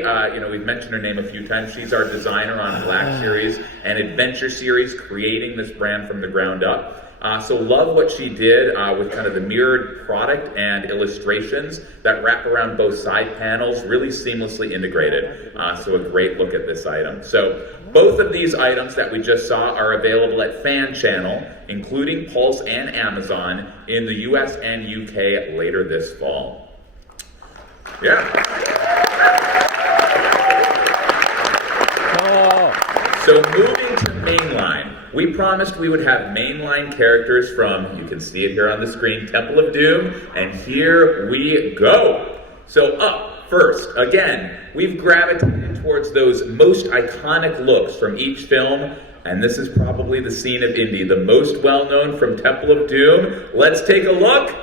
we've mentioned her name a few times. She's our designer on Black Series and Adventure Series, creating this brand from the ground up. So love what she did with kind of the mirrored product and illustrations that wrap around both side panels, really seamlessly integrated. So a great look at this item. So both of these items that we just saw are available at Fan Channel, including Pulse and Amazon, in the US and UK later this fall. Yeah. So moving to mainline, we promised we would have mainline characters from, you can see it here on the screen, Temple of Doom, and here we go. So up first, again, we've gravitated towards those most iconic looks from each film, and this is probably the scene of Indy, the most well-known from Temple of Doom. Let's take a look.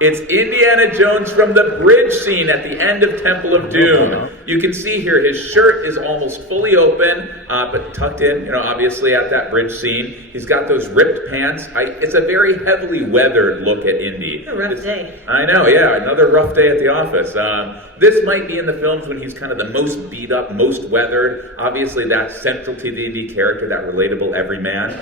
It's Indiana Jones from the bridge scene at the end of Temple of Doom. You can see here his shirt is almost fully open, but tucked in, obviously at that bridge scene. He's got those ripped pants. It's a very heavily weathered look at Indy. A rough day. I know, yeah, another rough day at the office. This might be in the films when he's kind of the most beat up, most weathered. Obviously, that's central to the Indy character, that relatable everyman.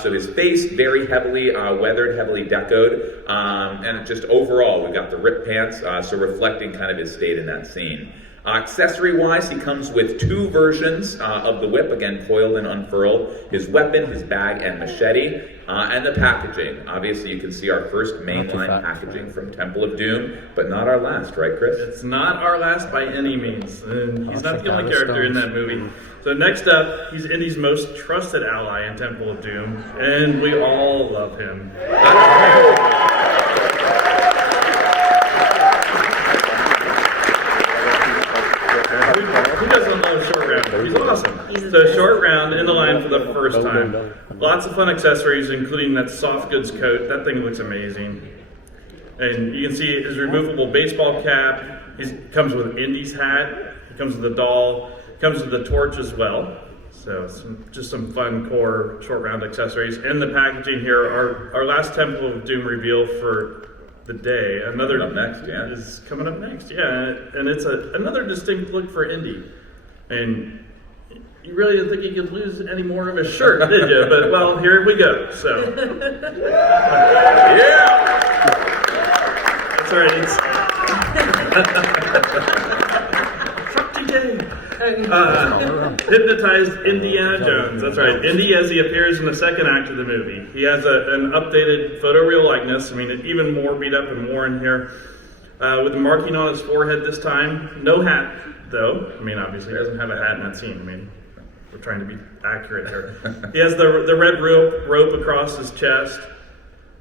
So his face, very heavily weathered, heavily decoed, and just overall, we've got the ripped pants, so reflecting kind of his state in that scene. Accessory-wise, he comes with 2 versions of the whip, again, coiled and unfurled. His weapon, his bag, and machete, and the packaging. Obviously, you can see our first mainline packaging from Temple of Doom, but not our last, right, Chris? It's not our last by any means, and he's not the only character in that movie. So next up, he's Indy's most trusted ally in Temple of Doom, and we all love him. Who doesn't love Short Round? He's awesome. So Short Round in the line for the first time. Lots of fun accessories, including that soft goods coat. That thing looks amazing. And you can see his removable baseball cap. He comes with Indy's hat. He comes with a doll. He comes with the torch as well. So just some fun core Short Round accessories. And the packaging here, our last Temple of Doom reveal for the day. Another up next, yeah. Is coming up next, yeah. And it's another distinct look for Indy. And you really didn't think he could lose any more of his shirt, did you? But well, here we go. So yeah, that's all right. Hypnotized Indiana Jones. That's right. Indy as he appears in the second act of the movie. He has an updated photoreal likeness. I mean, even more beat up and worn here. With a marking on his forehead this time. No hat, though. I mean, obviously, he doesn't have a hat in that scene. I mean, we're trying to be accurate here. He has the red rope across his chest.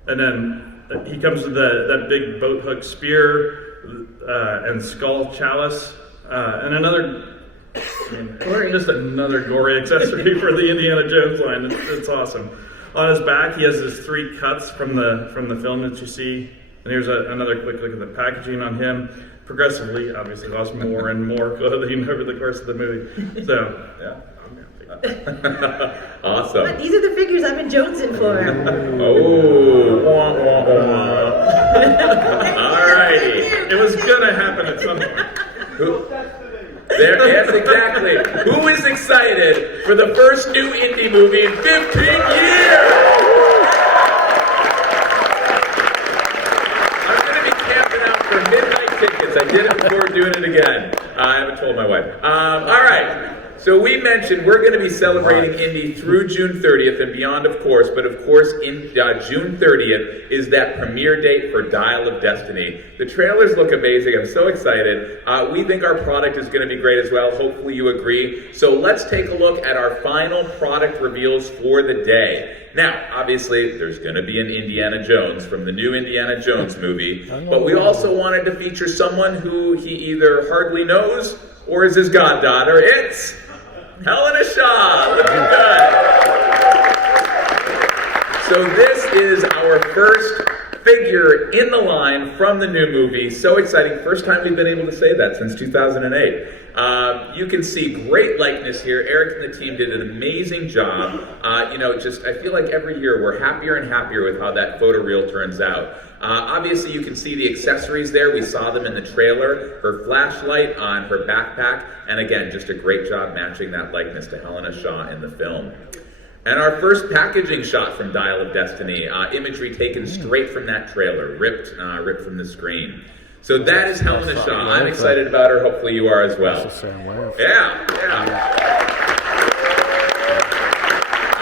And then he comes with that big boat hook spear and skull chalice. And another... just another gory accessory for the Indiana Jones line. It's awesome. On his back, he has his 3 cuts from the film that you see. And here's another quick look at the packaging on him. Progressively, obviously, lost more and more clothing over the course of the movie. So, yeah. Awesome. But these are the figures I've been jonesing for. Oh, wah, wah, wah. All righty. It was gonna happen at some point. Yes, exactly. Who is excited for the first new Indy movie in 15 years? I'm going to be camping out for midnight tickets. I did it before doing it again. I haven't told my wife. All right. So we mentioned we're going to be celebrating Indy through June 30th and beyond, of course. But of course, in June 30th is that premiere date for Dial of Destiny. The trailers look amazing. I'm so excited. We think our product is going to be great as well. Hopefully you agree. So let's take a look at our final product reveals for the day. Now, obviously, there's going to be an Indiana Jones from the new Indiana Jones movie. But we also wanted to feature someone who he either hardly knows or is his goddaughter. It's Helena Shaw, looking good. So this is our first figure in the line from the new movie. So exciting. First time we've been able to say that since 2008. You can see great likeness here. Eric and the team did an amazing job. I feel like every year we're happier and happier with how that photoreal turns out. Obviously, you can see the accessories there. We saw them in the trailer. Her flashlight on her backpack. And again, just a great job matching that likeness to Helena Shaw in the film. And our first packaging shot from Dial of Destiny, imagery taken straight from that trailer, ripped from the screen. So that is Helena Shaw. I'm excited about her. Hopefully you are as well. Yeah.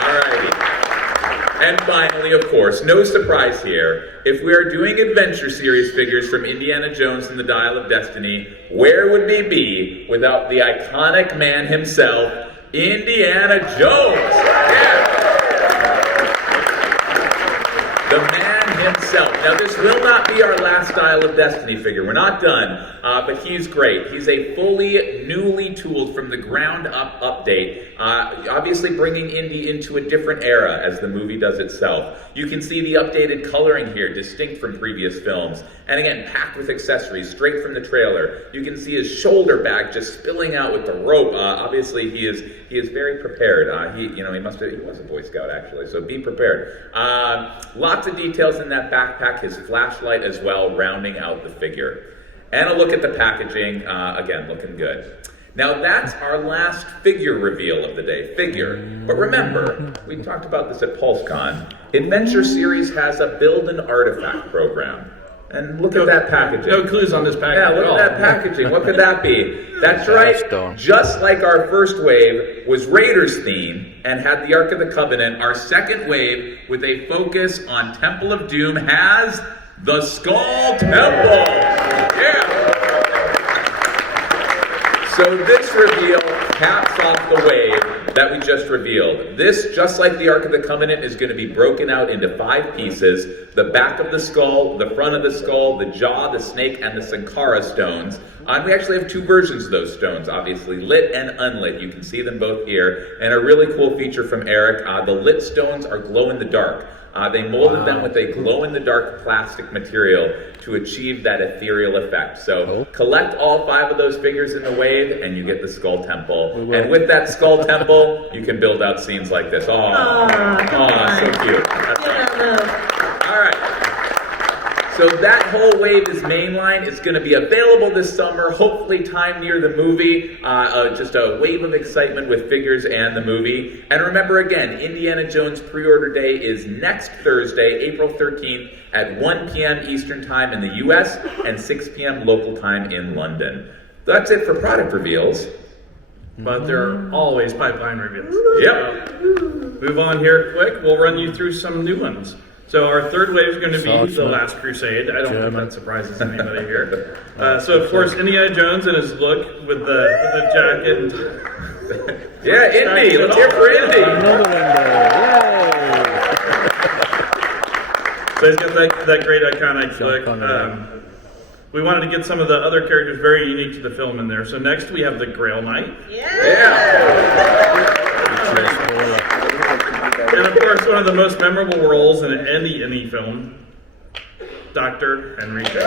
Alrighty. And finally, of course, no surprise here, if we are doing Adventure Series figures from Indiana Jones and the Dial of Destiny, where would we be without the iconic man himself, Indiana Jones? Yeah. The man himself. Now, this will not be our last Dial of Destiny figure. We're not done, but he's great. He's a fully, newly tooled, from the ground up update, obviously bringing Indy into a different era as the movie does itself. You can see the updated coloring here, distinct from previous films. And again, packed with accessories, straight from the trailer. You can see his shoulder bag just spilling out with the rope. Obviously, he is very prepared. He was a Boy Scout, actually, so be prepared. Lots of details in that backpack, his flashlight as well, rounding out the figure. And a look at the packaging, again, looking good. Now that's our last figure reveal of the day, But remember, we talked about this at PulseCon, Adventure Series has a build an artifact program. And look at that packaging. No clues on this packaging. Yeah, look at that packaging. What could that be? That's right. Just like our first wave was Raiders theme and had the Ark of the Covenant, our second wave, with a focus on Temple of Doom, has the Skull Temple. Yeah. So this reveal caps off the wave that we just revealed. This, just like the Ark of the Covenant, is going to be broken out into 5 pieces. The back of the skull, the front of the skull, the jaw, the snake, and the Sankara stones. And we actually have 2 versions of those stones, obviously, lit and unlit. You can see them both here. And a really cool feature from Eric, the lit stones are glow-in-the-dark. They molded them with a glow-in-the-dark plastic material to achieve that ethereal effect. So collect all 5 of those figures in the wave, and you get the Skull Temple. And with that Skull Temple, you can build out scenes like this. So cute. All right. So that whole wave is mainline. It's going to be available this summer, hopefully time near the movie. Just a wave of excitement with figures and the movie. And remember again, Indiana Jones pre-order day is next Thursday, April 13th at 1 p.m. Eastern Time in the US and 6 p.m. local time in London. That's it for product reveals. But there are always pipeline reveals. Yep. Move on here quick. We'll run you through some new ones. So our third wave is going to be The Last Crusade. I don't think that surprises anybody here. So of course, Indiana Jones and his look with the jacket. Yeah, Indy. Let's hear for Indy. So he's got that great iconic look. We wanted to get some of the other characters very unique to the film in there. So next we have the Grail Knight. And of course, one of the most memorable roles in any film, Dr. Henry Jones.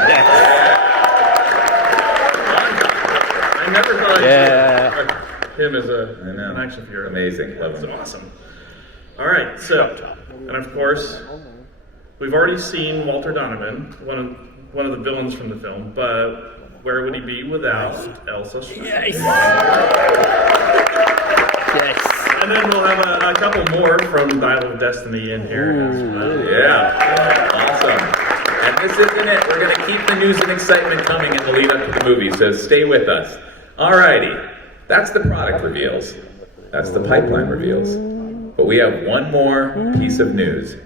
I never thought I'd see him as an action hero. Amazing. That's awesome. All right, so, and of course, we've already seen Walter Donovan, one of the villains from the film, but where would he be without Elsa Schmidt? Yes. And then we'll have a couple more from Dial of Destiny in here as well. Yeah. Awesome. And this isn't it. We're going to keep the news and excitement coming in the lead up to the movie, so stay with us. Alrighty. That's the product reveals. That's the pipeline reveals. But we have one more piece of news. ...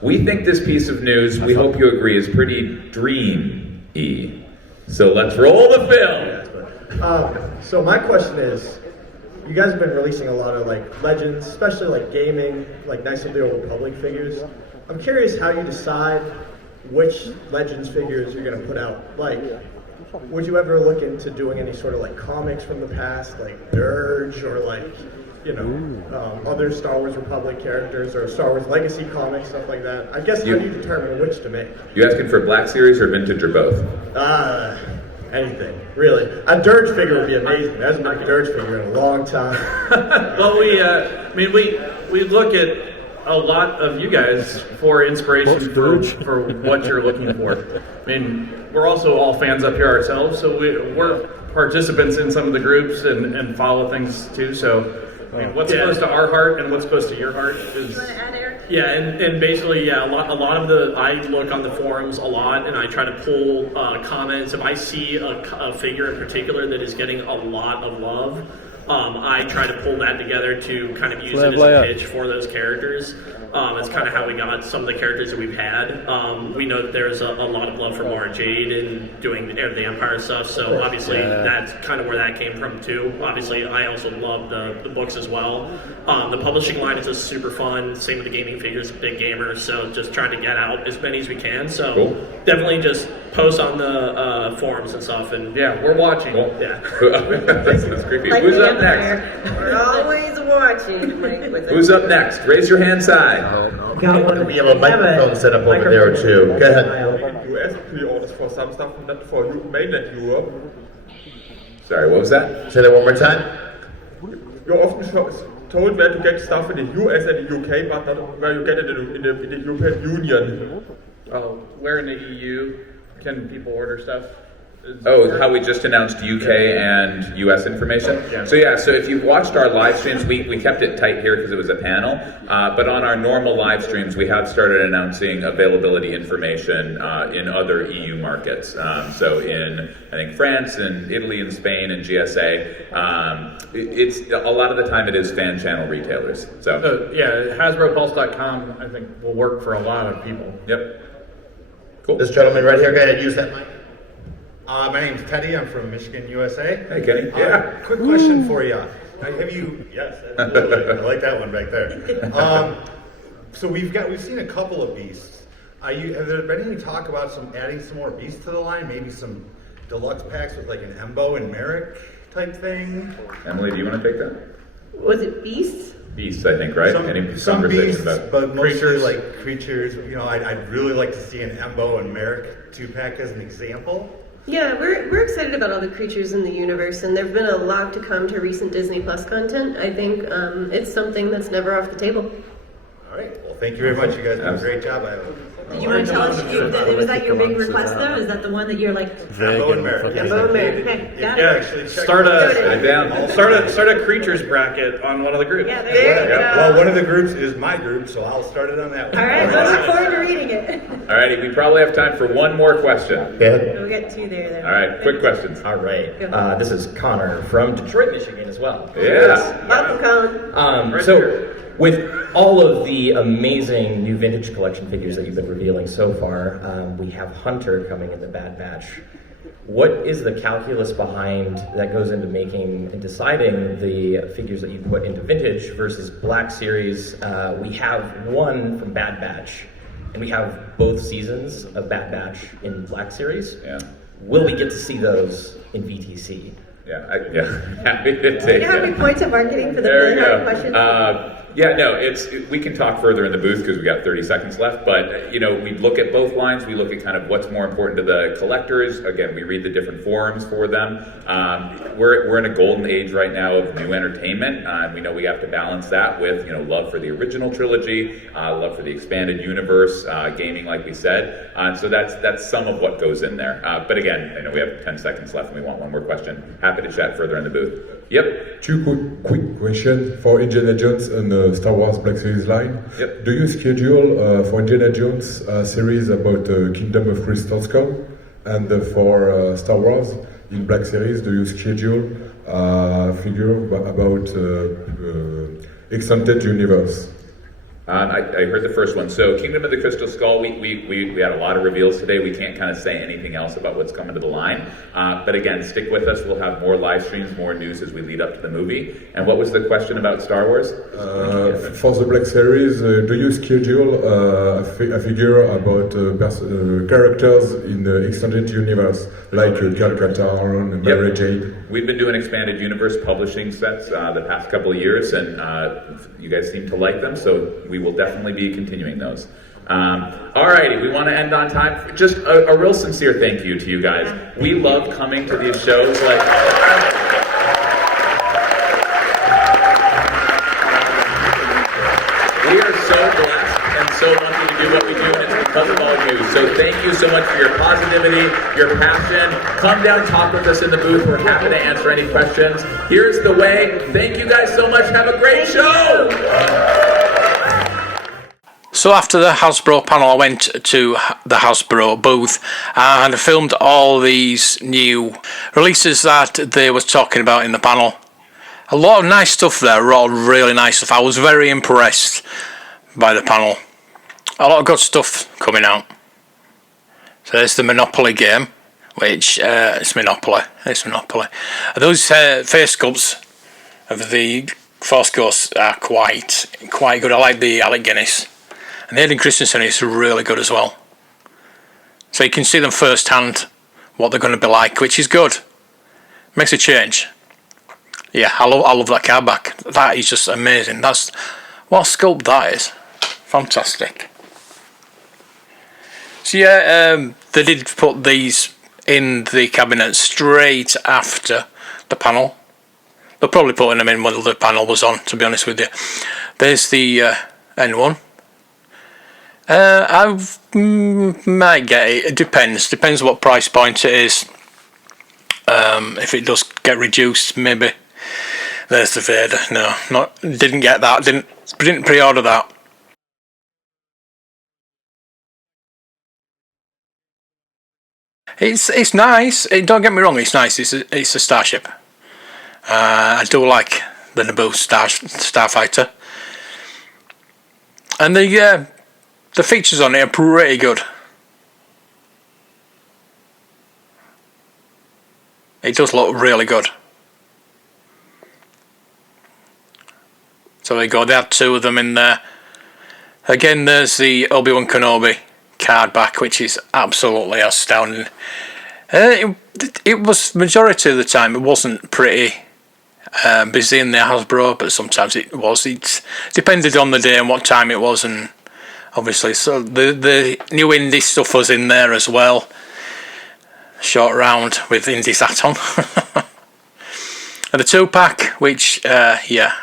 We think this piece of news, we hope you agree, is pretty dream-y. So let's roll the film. So my question is, you guys have been releasing a lot of legends, especially gaming, Knights of the Old Republic figures. I'm curious how you decide which Legends figures you're going to put out. Would you ever look into doing any sort of comics from the past, like Dirge, or other Star Wars Republic characters or Star Wars Legacy comics, stuff like that. I guess how do you determine which to make? You asking for Black Series or Vintage or both? Anything, really. A Dirge figure would be amazing. There hasn't been a Dirge figure in a long time. Well, we look at a lot of you guys for inspiration for what you're looking for. I mean, we're also all fans up here ourselves, so we're participants in some of the groups and follow things too. So, I mean, what's close to our heart and what's close to your heart is. You want to add, Eric? Yeah, and basically, a lot of the, I look on the forums a lot, and I try to pull comments. If I see a figure in particular that is getting a lot of love, I try to pull that together to kind of use it as a pitch for those characters. It's kind of how we got some of the characters that we've had. We know that there's a lot of love for Mara Jade and doing the Empire stuff, so obviously that's kind of where that came from too. Obviously, I also love the books as well. The publishing line is just super fun. Same with the gaming figures, big gamers, so just trying to get out as many as we can. So definitely just post on the forums and stuff, and we're watching. Yeah. That's creepy. Who's up next? We're always watching. Who's up next? Raise your hand side. We have a microphone set up over there too. Go ahead. US pre-orders for some stuff, not for mainland Europe. Sorry, what was that? Say that one more time. You're often told where to get stuff in the US and the UK, but not where you get it in the European Union. Where in the EU can people order stuff? Oh, how we just announced UK and US information? So if you've watched our live streams, we kept it tight here because it was a panel, but on our normal live streams, we have started announcing availability information in other EU markets. So in, I think, France and Italy and Spain and GSA, it's a lot of the time it is fan channel retailers. So HasbroPulse.com, I think, will work for a lot of people. Yep. Cool. This gentleman right here, go ahead, use that mic. My name's Teddy. I'm from Michigan, USA. Hey, Kenny. Yeah. Quick question for you. Have you? Yes, absolutely. I like that one back there. So we've seen a couple of beasts. Have there been any talk about adding some more beasts to the line? Maybe some deluxe packs with like an Embo and Merrick type thing. Emily, do you want to take that? Was it beasts? Beasts, I think, right? Some beasts, about but mostly like creatures. I'd really like to see an Embo and Merrick 2-pack as an example. Yeah, we're excited about all the creatures in the universe, and there've been a lot to come to recent Disney Plus content. I think it's something that's never off the table. All right. Well, thank you very much. You guys did a great job. Did you want to tell us, was that your big request though? Is that the one that you're like? Embo and Merrick. Embo and Merrick. Okay, got it. Actually, start a creatures bracket on one of the groups. Yeah, there you go. Well, one of the groups is my group, so I'll start it on that one. All right, we'll look forward to reading it. All righty, we probably have time for one more question. We'll get to you there. All right, quick questions. All right. This is Connor from Detroit, Michigan as well. Yeah. Welcome, Colin. So, with all of the amazing new vintage collection figures that you've been revealing so far, we have Hunter coming in the Bad Batch. What is the calculus behind that goes into making and deciding the figures that you put into vintage versus Black Series? We have one from Bad Batch, and we have both seasons of Bad Batch in Black Series. Yeah. Will we get to see those in VTC? Happy to take Do you know how many points of marketing for the There really you hard go. question? We can talk further in the booth because we got 30 seconds left, but we look at both lines. We look at kind of what's more important to the collectors. Again, we read the different forums for them. We're in a golden age right now of new entertainment. We know we have to balance that with love for the original trilogy, love for the expanded universe, gaming, like we said. So that's some of what goes in there. But again, I know we have 10 seconds left and we want one more question. Happy to chat further in the booth. Yep. Two quick questions for Indiana Jones and Star Wars Black Series line. Yep. Do you schedule for Indiana Jones a series about Kingdom of Crystal Skull? And for Star Wars in Black Series, do you schedule a figure about Extended Universe? I heard the first one. So Kingdom of the Crystal Skull, we had a lot of reveals today. We can't kind of say anything else about what's coming to the line. But again, stick with us. We'll have more live streams, more news as we lead up to the movie. And what was the question about Star Wars? For the Black Series, do you schedule a figure about characters in the extended universe, like Gal Katarn, Mary Jade? We've been doing expanded universe publishing sets the past couple of years, and you guys seem to like them, so we will definitely be continuing those. Alrighty, we want to end on time. Just a real sincere thank you to you guys. We love coming to these shows. We are so blessed and so lucky to do what we do, and it's because of all of you. So thank you so much for your positivity, your passion. Come down, talk with us in the booth. We're happy to answer any questions. Here's the way. Thank you guys so much. Have a great show. So after the Hasbro panel, I went to the Hasbro booth and I filmed all these new releases that they was talking about in the panel. A lot of nice stuff there, all really nice stuff. I was very impressed by the panel. A lot of good stuff coming out. So there's the Monopoly game, which it's Monopoly. Those face sculpts of the Force Ghosts are quite good. I like the Alec Guinness. And the Hayden Christensen is really good as well. So you can see them firsthand, what they're going to be like, which is good. Makes a change. Yeah, I love that card back. That is just amazing. That's what sculpt that is. Fantastic. So yeah, they did put these in the cabinet straight after the panel. They're probably putting them in when the panel was on, to be honest with you. There's the N1. I might get it. It depends what price point it is. If it does get reduced, maybe. There's the Vader. No, didn't get that. Didn't pre-order that. It's nice. Don't get me wrong. It's nice. It's a starship. I do like the Naboo starfighter, and the features on it are pretty good. It does look really good. So there you go, they had two of them in there. Again, there's the Obi-Wan Kenobi card back, which is absolutely astounding. It was, majority of the time, it wasn't pretty busy in the Hasbro, but sometimes it was. It depended on the day and what time it was, and obviously, so the new indie stuff was in there as well. Short round with Indie's hat on. And the 2-pack, which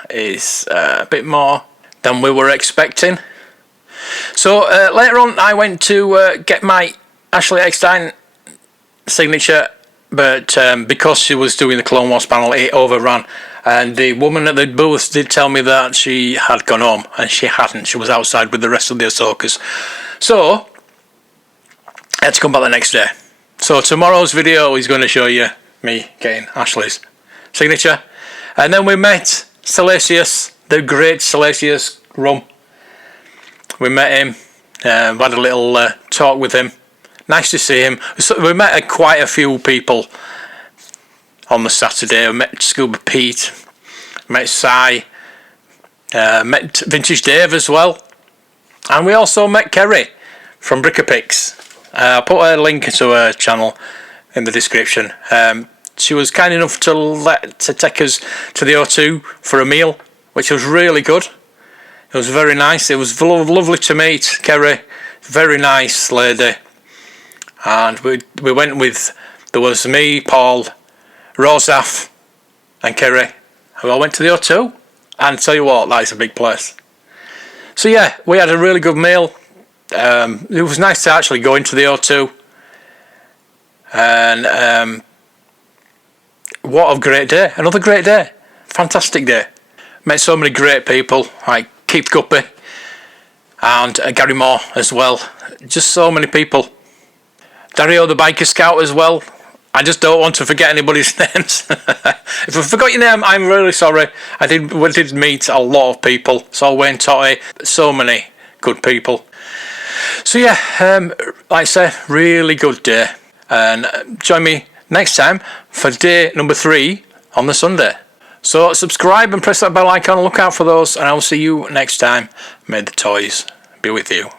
is a bit more than we were expecting. So later on, I went to get my Ashley Eckstein signature, but because she was doing the Clone Wars panel, it overran. And the woman at the booth did tell me that she had gone home, and she hadn't. She was outside with the rest of the Ahsokas. So I had to come back the next day. So tomorrow's video is going to show you me getting Ashley's signature. And then we met Salacious, the great Salacious Rum. We met him, had a little talk with him. Nice to see him. So we met quite a few people on the Saturday. We met Scuba Pete, met Sai, met Vintage Dave as well. And we also met Kerry from Brickapix. I'll put a link to her channel in the description. She was kind enough to take us to the O2 for a meal, which was really good. It was very nice. It was lovely to meet Kerry. Very nice lady. And we went with, there was me, Paul, Rosaf and Kerry, who all went to the O2. And tell you what, that is a big place. So yeah, we had a really good meal. It was nice to actually go into the O2. And what a great day. Another great day. Fantastic day. Met so many great people like Keith Guppy and Gary Moore as well. Just so many people. Dario the Biker Scout as well. I just don't want to forget anybody's names. If I forgot your name, I'm really sorry. We did meet a lot of people. So Wayne Totty, so many good people. So yeah, like I say, really good day. And join me next time for day number 3 on the Sunday. So subscribe and press that bell icon, look out for those, and I'll see you next time. May the toys be with you.